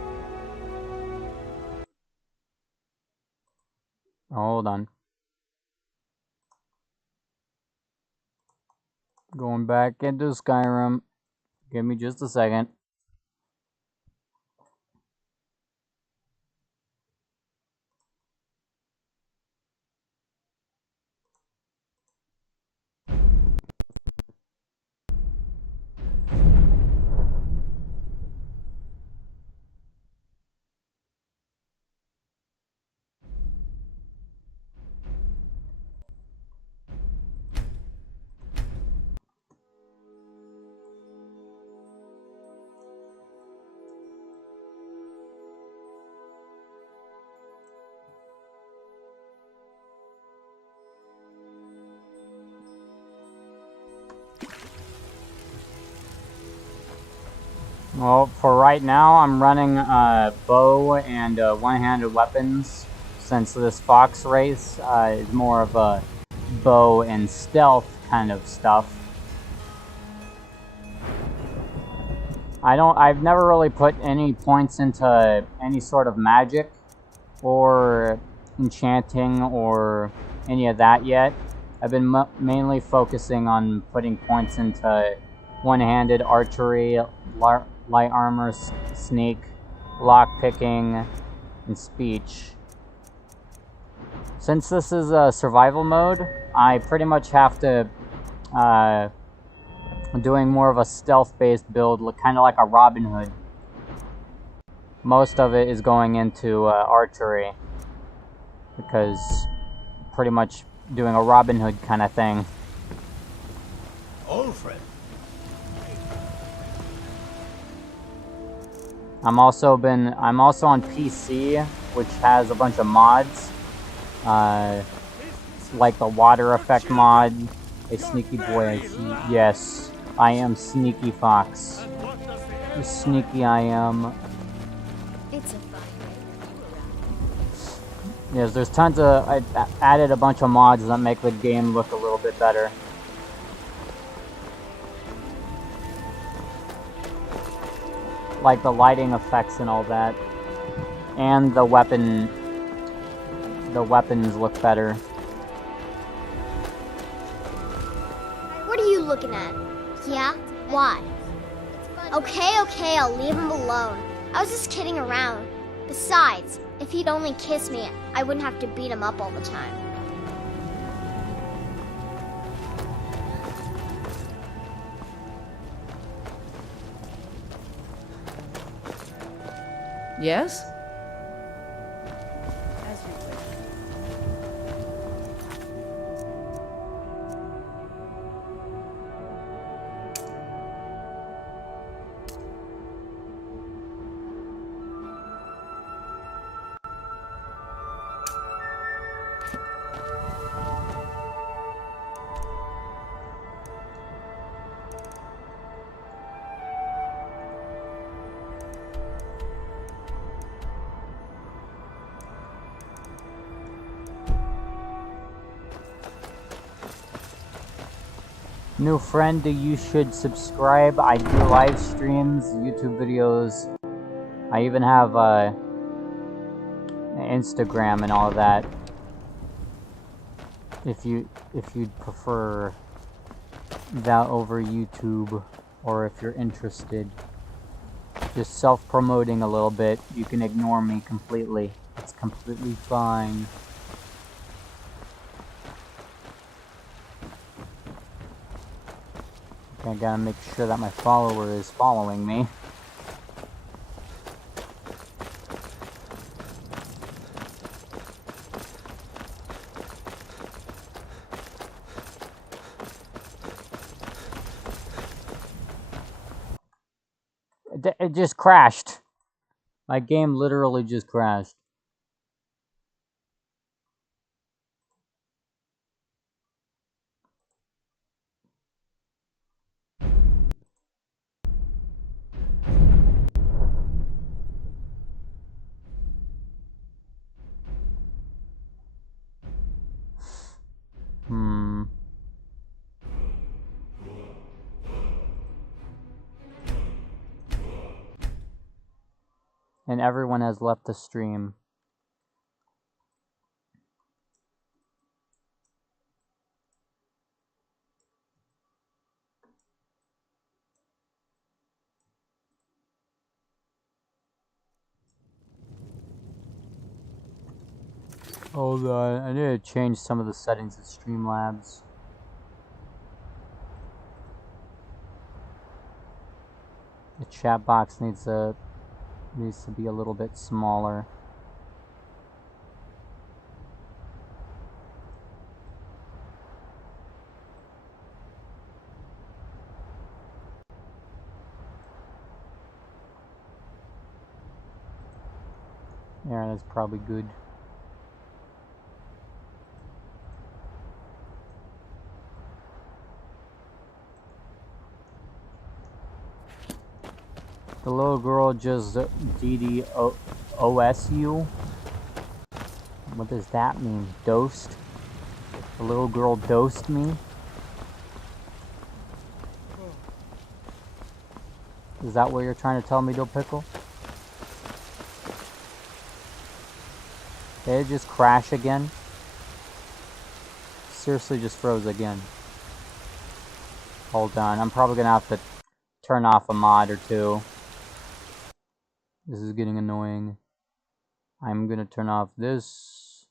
Hold on. Going back into Skyrim. Give me just a second. Well, for right now, I'm running bow and one-handed weapons, since this fox race is more of a bow and stealth kind of stuff. I've never really put any points into any sort of magic or enchanting or any of that yet. I've been mainly focusing on putting points into one-handed archery, light armor, sneak, lockpicking, and speech. Since this is a survival mode, I pretty much have to doing more of a stealth-based build, kind of like a Robin Hood. Most of it is going into archery, because pretty much doing a Robin Hood kind of thing. Old friend. I'm also on PC, which has a bunch of mods, like the water effect mod. A sneaky boy, I see. Yes, I am Sneaky Fox. How sneaky I am. It's a fun day. Yes, there's tons of. I added a bunch of mods that make the game look a little bit better. Like the lighting effects and all that. And the weapons look better. What are you looking at? Yeah? Why? Okay, I'll leave him alone. I was just kidding around. Besides, if he'd only kiss me, I wouldn't have to beat him up all the time. Yes? New friend, you should subscribe. I do live streams, YouTube videos. I even have Instagram and all of that. If you'd prefer that over YouTube, or if you're interested, just self-promoting a little bit, you can ignore me completely. It's completely fine. I gotta make sure that my follower is following me. It just crashed. My game literally just crashed. And everyone has left the stream. Hold on, I need to change some of the settings of Streamlabs. The chat box needs to be a little bit smaller. Yeah, that's probably good. The little girl just DDoS you? What does that mean? Dosed? The little girl dosed me? Is that what you're trying to tell me, Dill Pickle? Did it just crash again? Seriously just froze again. Hold on, I'm probably gonna have to turn off a mod or two. This is getting annoying. I'm gonna turn off this.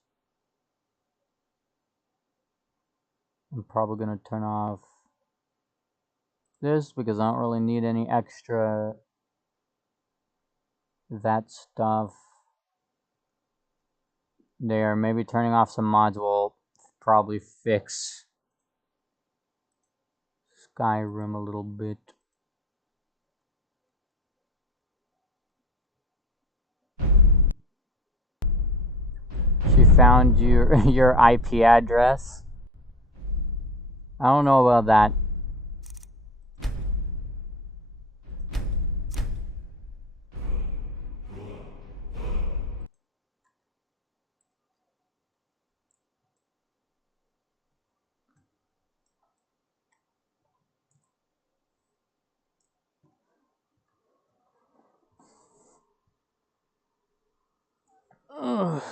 I'm probably gonna turn off this because I don't really need any extra that stuff. There, maybe turning off some mods will probably fix Skyrim a little bit. She found your IP address. I don't know about that. Ugh.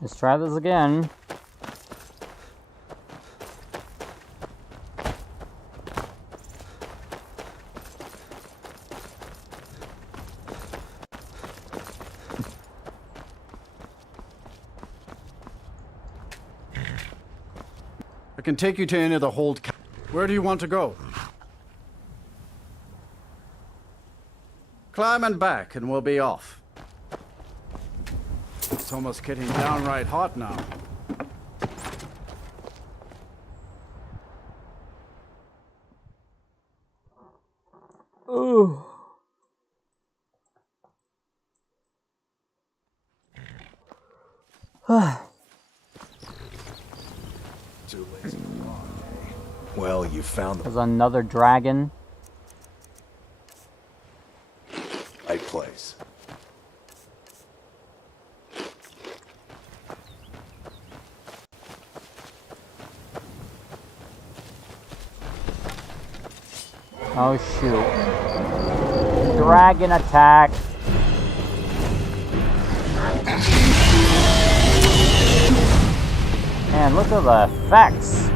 Let's try this again. I can take you to any of the hold. Where do you want to go? Climb and back, and we'll be off. It's almost getting downright hot now. Ooh. Too lazy to walk, eh? Well, you found the There's another dragon. right place. Oh shoot. Dragon attack. Man, look at the effects.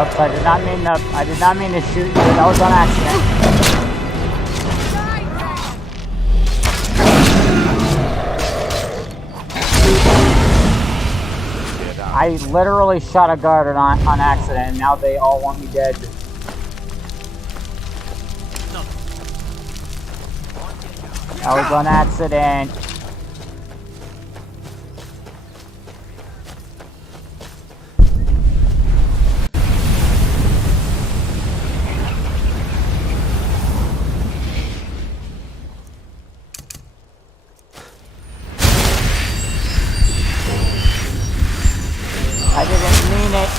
Oops, I did not mean to shoot you. That was on accident. I literally shot a guard on accident, and now they all want me dead. That was on accident. I didn't mean it.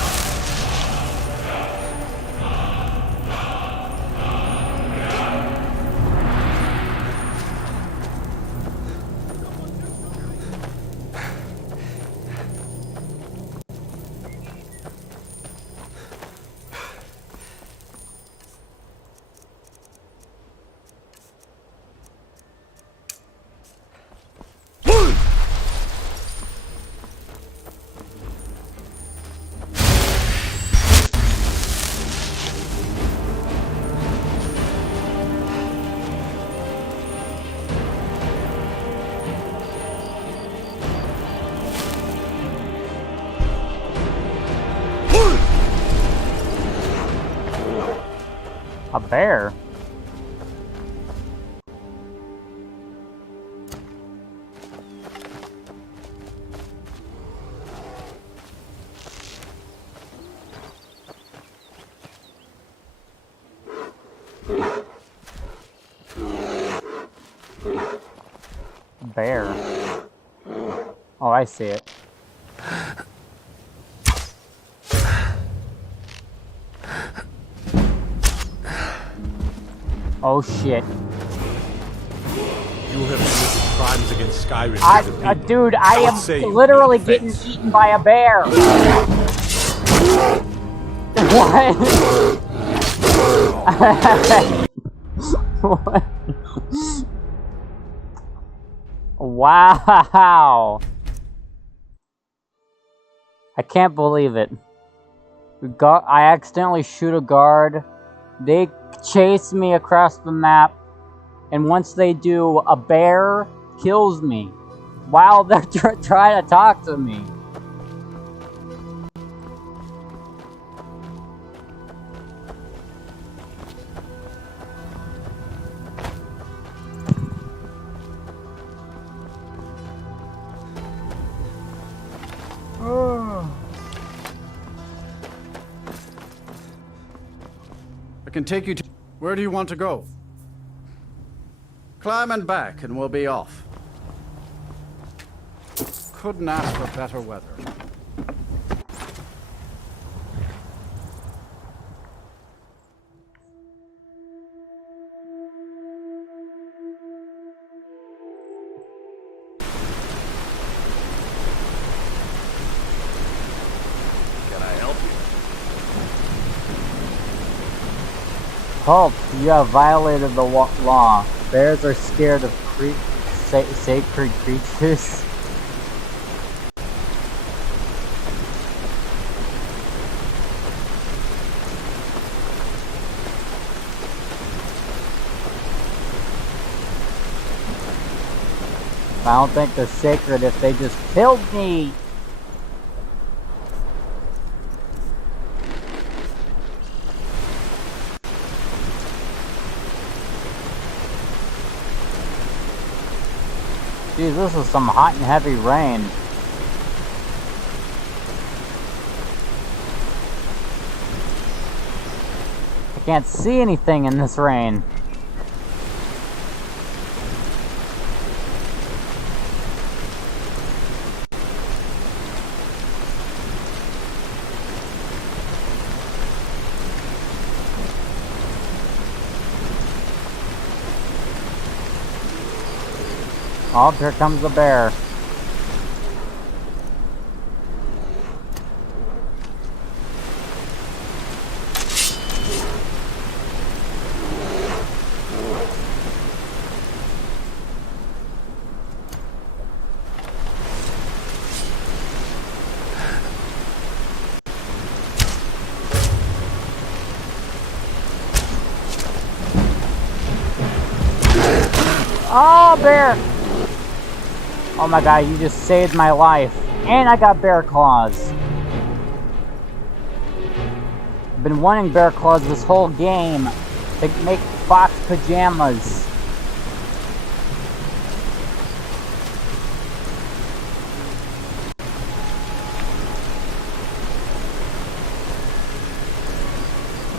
A bear? Bear. Oh, I see it. Oh shit. You have committed crimes against Skyrim. Dude, I am literally getting eaten by a bear. What? What? Wow. I can't believe it. I accidentally shoot a guard. They chase me across the map, and once they do, a bear kills me while they're trying to talk to me. I can take you to... Where do you want to go? Climb and back, and we'll be off. Couldn't ask for better weather. Can I help you? Halt! You have violated the law. Bears are scared of sacred creatures. I don't think they're sacred if they just killed me. Jeez, this is some hot and heavy rain. I can't see anything in this rain. Oh, here comes the bear. Oh, bear! Oh my god, you just saved my life. And I got bear claws. I've been wanting bear claws this whole game to make fox pajamas.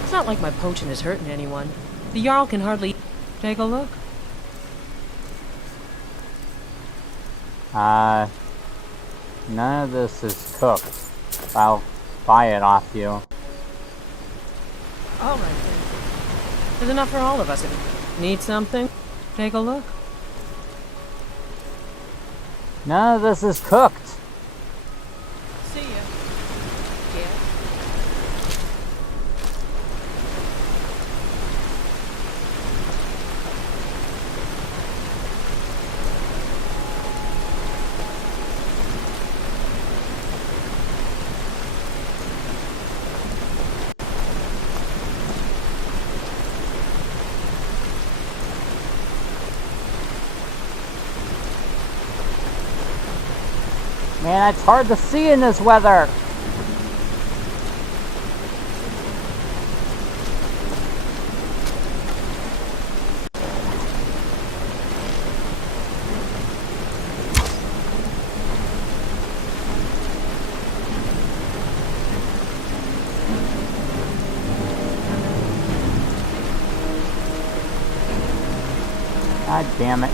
It's not like my potion is hurting anyone. The Jarl can hardly... Take a look. None of this is cooked. I'll buy it off you. All right, then. There's enough for all of us. Need something? Take a look. None of this is cooked. See ya. Yeah. Man, it's hard to see in this weather. God damn it.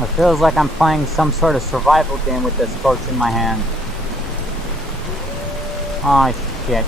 It feels like I'm playing some sort of survival game with this torch in my hand. Oh shit.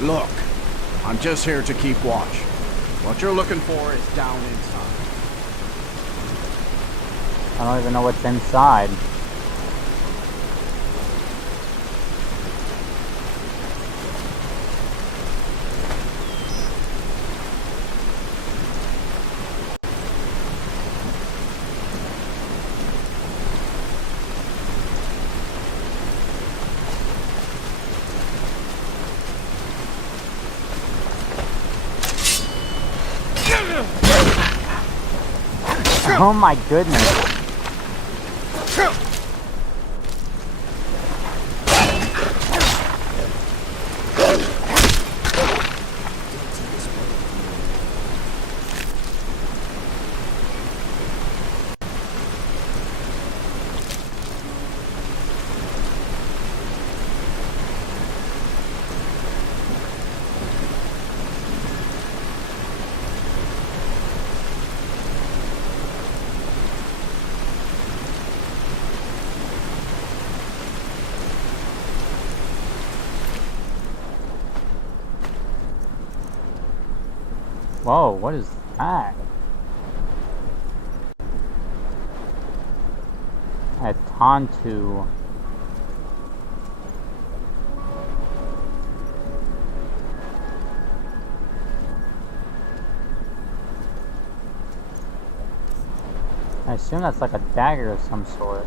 Look, I'm just here to keep watch. What you're looking for is down inside. I don't even know what's inside. Oh my goodness. Whoa, what is that? A Tontu. I assume that's like a dagger of some sort.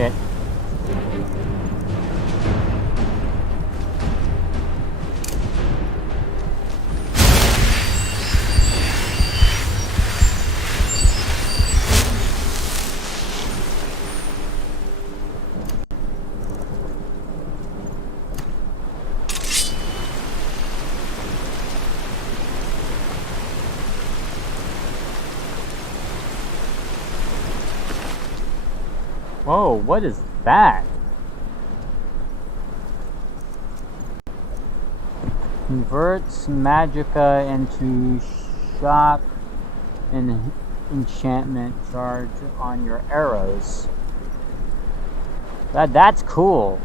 shit. Whoa, what is that? Converts magicka into shock and enchantment charge on your arrows. That's cool.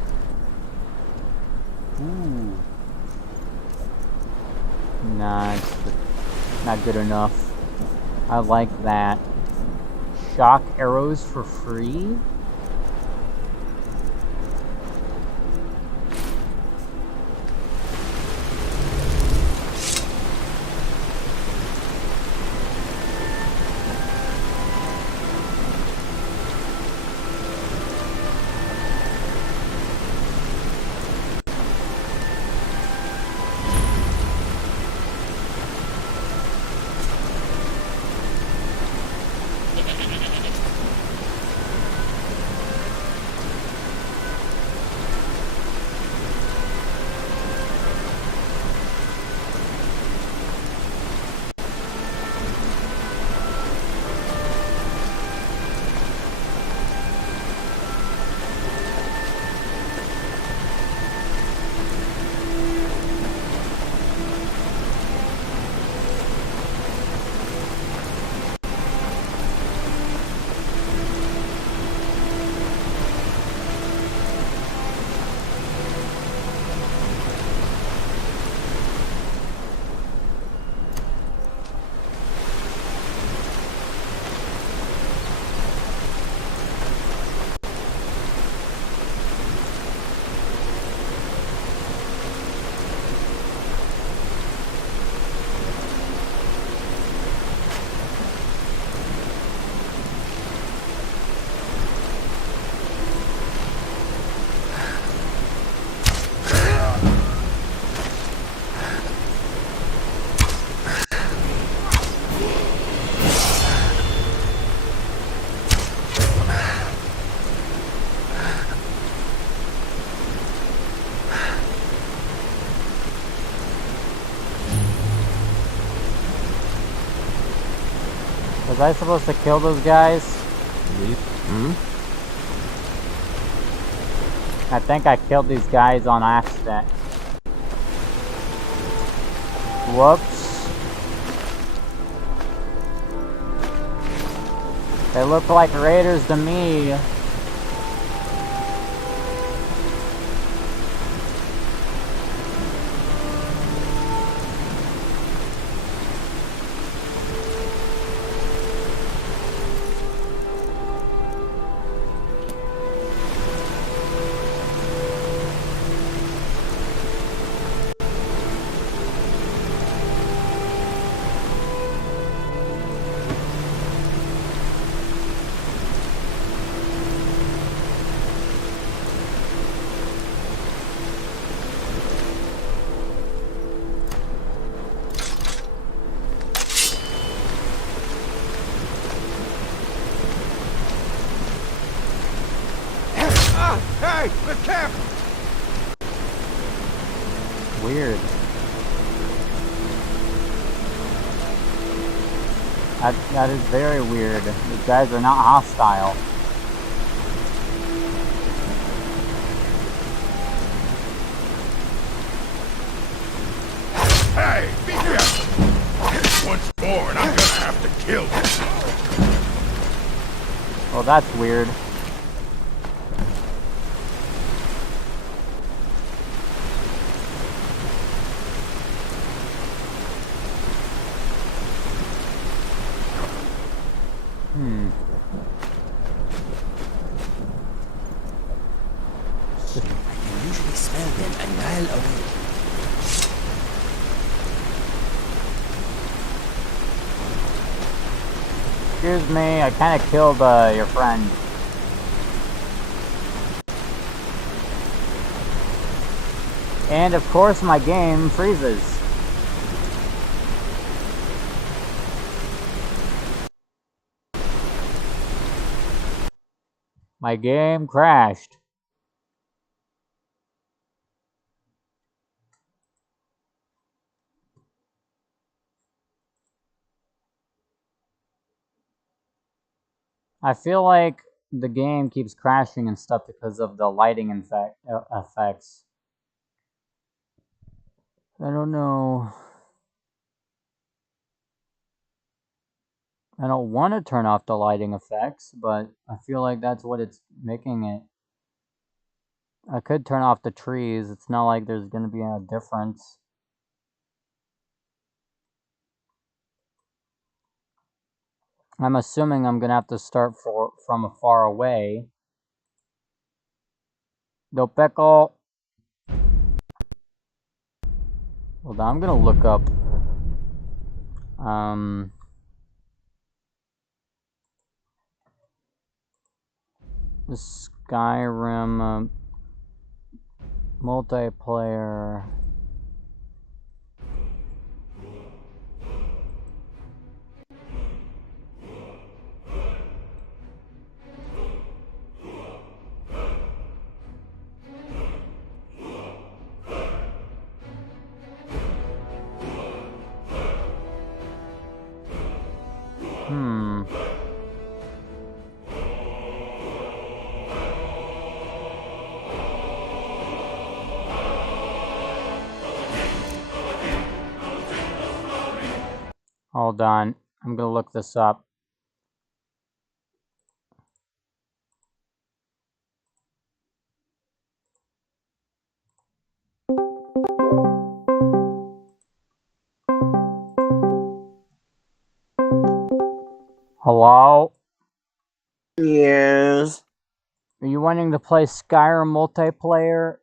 Ooh. Nah, it's not good enough. I like that. Shock arrows for free? Was I supposed to kill those guys? Hmm? I think I killed these guys on accident. Whoops. They look like raiders to me. Hey, be careful! Weird. That is very weird. These guys are not hostile. Hey, be careful! Once more and I'm gonna have to kill you. Well, that's weird. I can usually smell them a mile away. Excuse me, I kind of killed your friend. And of course my game freezes. My game crashed. I feel like the game keeps crashing and stuff because of the lighting effects. I don't know. I don't want to turn off the lighting effects, but I feel like that's what it's making it. I could turn off the trees. It's not like there's going to be a difference. I'm assuming I'm going to have to start from far away. Do pickle. Hold on, I'm going to look up. The Skyrim multiplayer. Hold on, I'm gonna look this up. Hello? Yes. Are you wanting to play Skyrim multiplayer?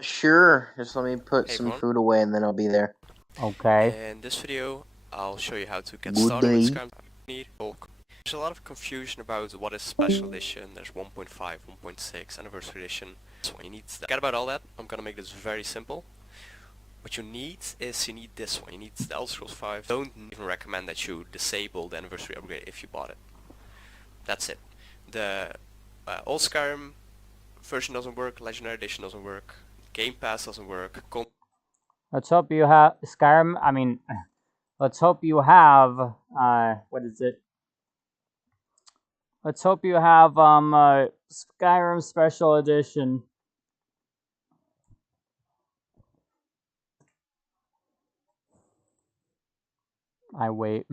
Sure. Just let me put some food away and then I'll be there. Okay. In this video, I'll show you how to get Good started with day. Skyrim. Need bulk. There's a lot of confusion about what is special edition. There's 1.5, 1.6, anniversary edition. So you need to forget about all that. I'm gonna make this very simple. What you need is you need this one. You need the Elder Scrolls 5. Don't even recommend that you disable the anniversary upgrade if you bought it. That's it. The old Skyrim version doesn't work. Legendary edition doesn't work. Game Pass doesn't work. Let's hope you have Skyrim. I mean, let's hope you have. What is it? Let's hope you have Skyrim Special Edition. I wait.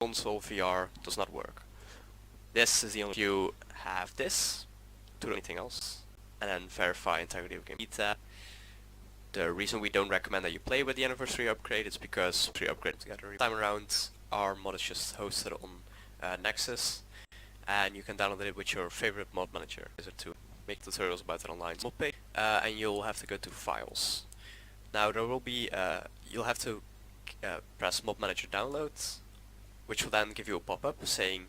Console VR does not work. This is the only. If you have this, do anything else, and then verify integrity of game. The reason we don't recommend that you play with the anniversary upgrade is because we upgrade together. This time around, our mod is just hosted on Nexus, and you can download it with your favorite mod manager. To make tutorials about it online, mod page, and you'll have to go to Files. Now there will be you'll have to press mod manager downloads, which will then give you a pop-up saying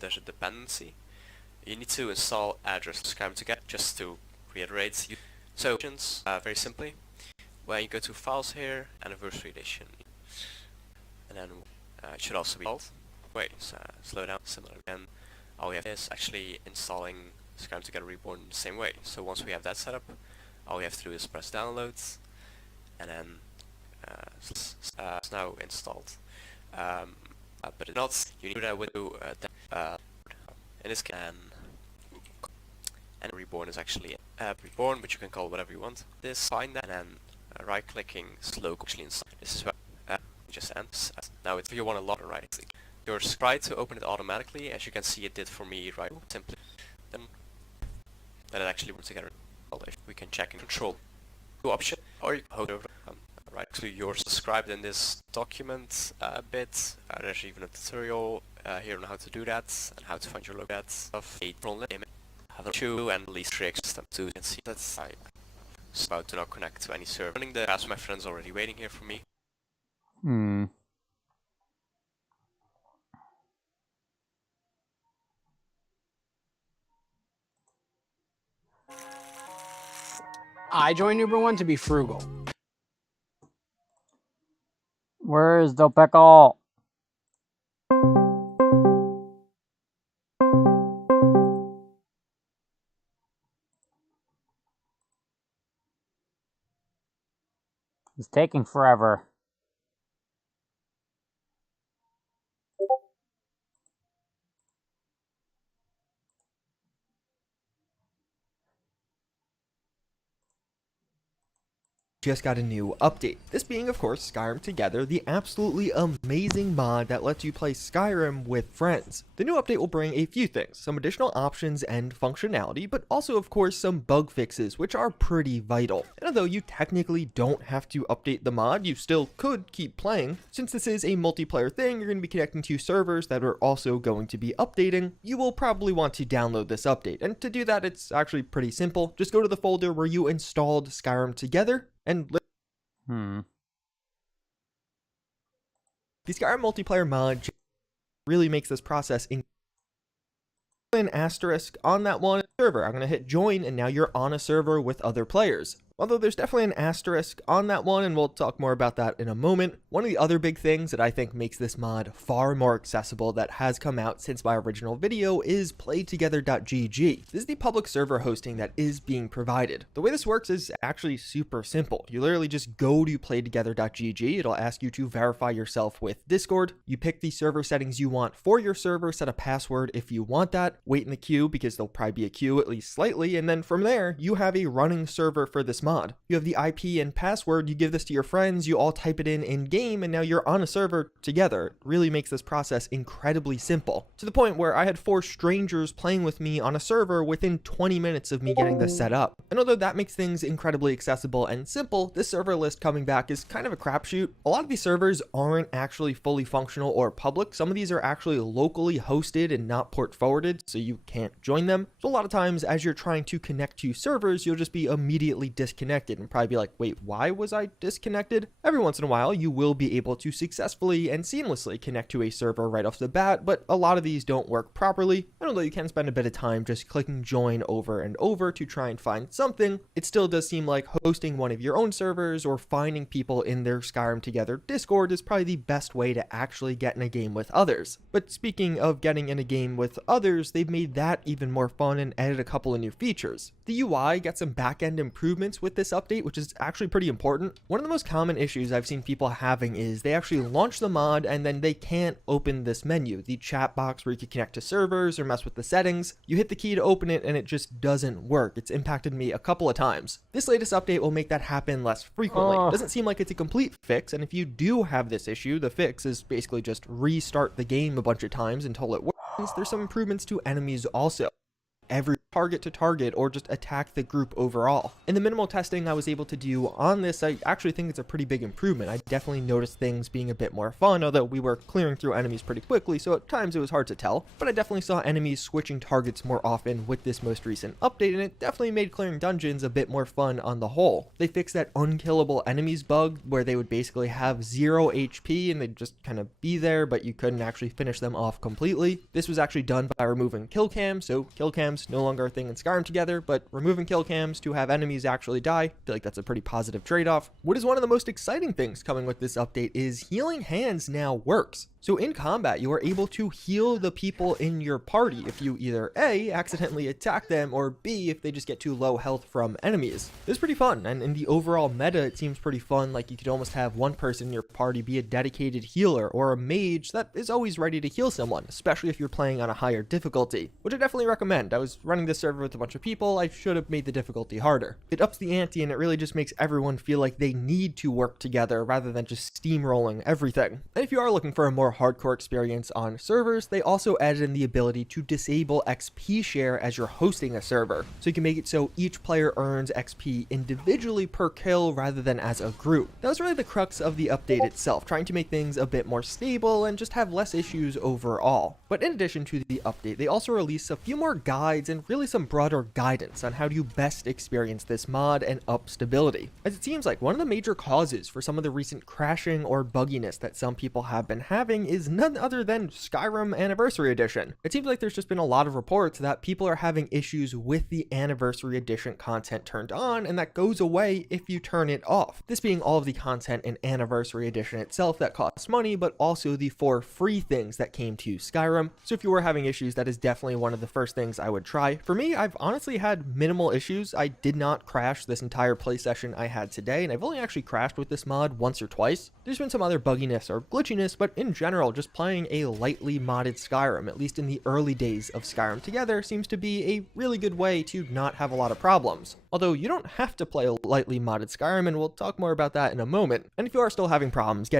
there's a dependency. You need to install address Skyrim to get, just to reiterate. So very simply, when you go to Files here, Anniversary Edition, and then it should also be installed. Wait, slow down. Similar again. All we have is actually installing Skyrim Together Reborn in the same way. So once we have that set up, all we have to do is press downloads, and then it's now installed. But it's not. You need to do that with in this case, and Reborn is actually Reborn, which you can call whatever you want. This find that, and then right-clicking slow actually install. This is where just ends. Now if you want to log it right, you're try to open it automatically, as you can see it did for me right simply. Then it actually works together. If we can check in control. option, or you can hold over. Right, so you're subscribed in this document bit. There's even a tutorial here on how to do that and how to find your look at stuff. Have a two and release tricks system too. You can see that's about to not connect to any server. Running the rest of my friends already waiting here for me. I joined Uber One to be frugal. Where is the pickle? It's taking forever. Just got a new update. This being, of course, Skyrim Together, the absolutely amazing mod that lets you play Skyrim with friends. The new update will bring a few things, some additional options and functionality, but also, of course, some bug fixes, which are pretty vital. And although you technically don't have to update the mod, you still could keep playing. Since this is a multiplayer thing, you're going to be connecting to servers that are also going to be updating. You will probably want to download this update, and to do that, it's actually pretty simple. Just go to the folder where you installed Skyrim Together, and the Skyrim multiplayer mod really makes this process an asterisk on that one server. I'm going to hit join, and now you're on a server with other players. Although there's definitely an asterisk on that one, and we'll talk more about that in a moment. One of the other big things that I think makes this mod far more accessible that has come out since my original video is playtogether.gg. This is the public server hosting that is being provided. The way this works is actually super simple. You literally just go to playtogether.gg. It'll ask you to verify yourself with Discord. You pick the server settings you want for your server, set a password if you want that, wait in the queue because there'll probably be a queue at least slightly, and then from there, you have a running server for this mod. You have the IP and password, you give this to your friends, you all type it in game, and now you're on a server together. It really makes this process incredibly simple, to the point where I had 4 strangers playing with me on a server within 20 minutes of me getting this set up. And although that makes things incredibly accessible and simple, this server list coming back is kind of a crapshoot. A lot of these servers aren't actually fully functional or public. Some of these are actually locally hosted and not port forwarded, so you can't join them. So a lot of times as you're trying to connect to servers, you'll just be immediately disconnected and probably be like, wait, why was I disconnected? Every once in a while, you will be able to successfully and seamlessly connect to a server right off the bat, but a lot of these don't work properly. And although you can spend a bit of time just clicking join over and over to try and find something, it still does seem like hosting one of your own servers or finding people in their Skyrim Together Discord is probably the best way to actually get in a game with others. But speaking of getting in a game with others, they've made that even more fun and added a couple of new features. The UI got some back-end improvements with this update, which is actually pretty important. One of the most common issues I've seen people having is they actually launch the mod and then they can't open this menu, the chat box where you can connect to servers or mess with the settings. You hit the key to open it and it just doesn't work. It's impacted me a couple of times. This latest update will make that happen less frequently. Doesn't seem like it's a complete fix, and if you do have this issue, the fix is basically just restart the game a bunch of times until it works. There's some improvements to enemies also. Every target to target or just attack the group overall. In the minimal testing I was able to do on this, I actually think it's a pretty big improvement. I definitely noticed things being a bit more fun, although we were clearing through enemies pretty quickly, so at times it was hard to tell, but I definitely saw enemies switching targets more often with this most recent update, and it definitely made clearing dungeons a bit more fun on the whole. They fixed that unkillable enemies bug where they would basically have 0 HP and they'd just kind of be there, but you couldn't actually finish them off completely. This was actually done by removing kill cams, so kill cams no longer a thing in Skyrim Together, but removing kill cams to have enemies actually die, I feel like that's a pretty positive trade-off. What is one of the most exciting things coming with this update is healing hands now works. So in combat, you are able to heal the people in your party if you either A, accidentally attack them, or B, if they just get too low health from enemies. This is pretty fun, and in the overall meta, it seems pretty fun. Like you could almost have one person in your party be a dedicated healer or a mage that is always ready to heal someone, especially if you're playing on a higher difficulty, which I definitely recommend. I was running this server with a bunch of people, I should have made the difficulty harder. It ups the ante and it really just makes everyone feel like they need to work together rather than just steamrolling everything. And if you are looking for a more more hardcore experience on servers, they also added in the ability to disable XP share as you're hosting a server. So you can make it so each player earns XP individually per kill rather than as a group. That was really the crux of the update itself, trying to make things a bit more stable and just have less issues overall. But in addition to the update, they also released a few more guides and really some broader guidance on how to best experience this mod and up stability. As it seems like one of the major causes for some of the recent crashing or bugginess that some people have been having is none other than Skyrim Anniversary Edition. It seems like there's just been a lot of reports that people are having issues with the Anniversary Edition content turned on, and that goes away if you turn it off. This being all of the content in Anniversary Edition itself that costs money, but also the 4 free things that came to Skyrim. So if you were having issues, that is definitely one of the first things I would try. For me, I've honestly had minimal issues. I did not crash this entire play session I had today, and I've only actually crashed with this mod once or twice. There's been some other bugginess or glitchiness, but in general, just playing a lightly modded Skyrim, at least in the early days of Skyrim together, seems to be a really good way to not have a lot of problems. Although you don't have to play a lightly modded Skyrim, and we'll talk more about that in a moment. And if you are still having problems,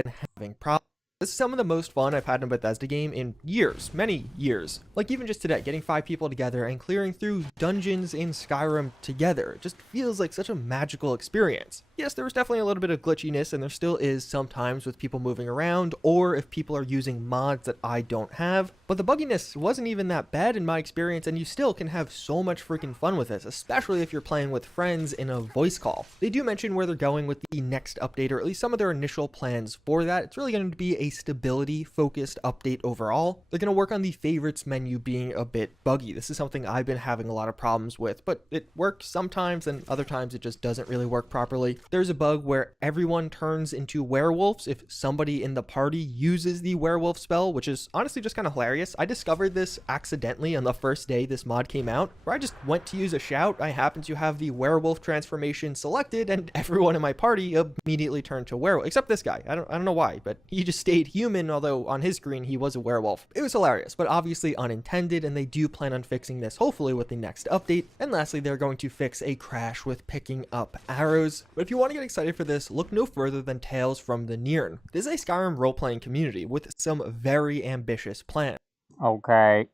this is some of the most fun I've had in a Bethesda game in years, many years. Like even just today, getting 5 people together and clearing through dungeons in Skyrim together. It just feels like such a magical experience. Yes, there was definitely a little bit of glitchiness, and there still is sometimes with people moving around, or if people are using mods that I don't have, but the bugginess wasn't even that bad in my experience, and you still can have so much freaking fun with this, especially if you're playing with friends in a voice call. They do mention where they're going with the next update, or at least some of their initial plans for that. It's really going to be a stability-focused update overall. They're going to work on the favorites menu being a bit buggy. This is something I've been having a lot of problems with, but it works sometimes, and other times it just doesn't really work properly. There's a bug where everyone turns into werewolves if somebody in the party uses the werewolf spell, which is honestly just kind of hilarious. I discovered this accidentally on the first day this mod came out, where I just went to use a shout. I happened to have the werewolf transformation selected, and everyone in my party immediately turned to werewolf, except this guy. I don't know why, but he just stayed human, although on his screen he was a werewolf. It was hilarious, but obviously unintended, and they do plan on fixing this hopefully with the next update. And lastly, they're going to fix a crash with picking up arrows. But if you want to get excited for this, look no further than Tales from the Nearn. This is a Skyrim role-playing community with some very ambitious plans. Okay.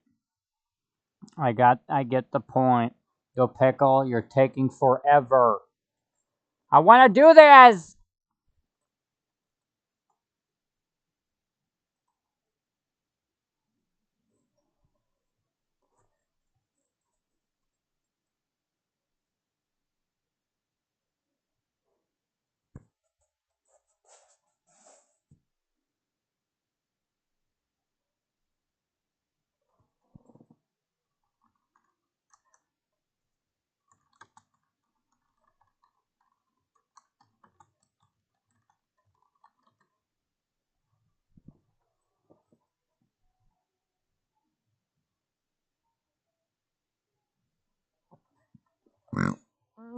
I get the point. Yo, Pickle, you're taking forever. I want to do this!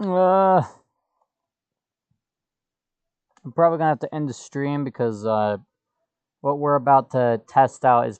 I'm probably gonna have to end the stream because what we're about to test out is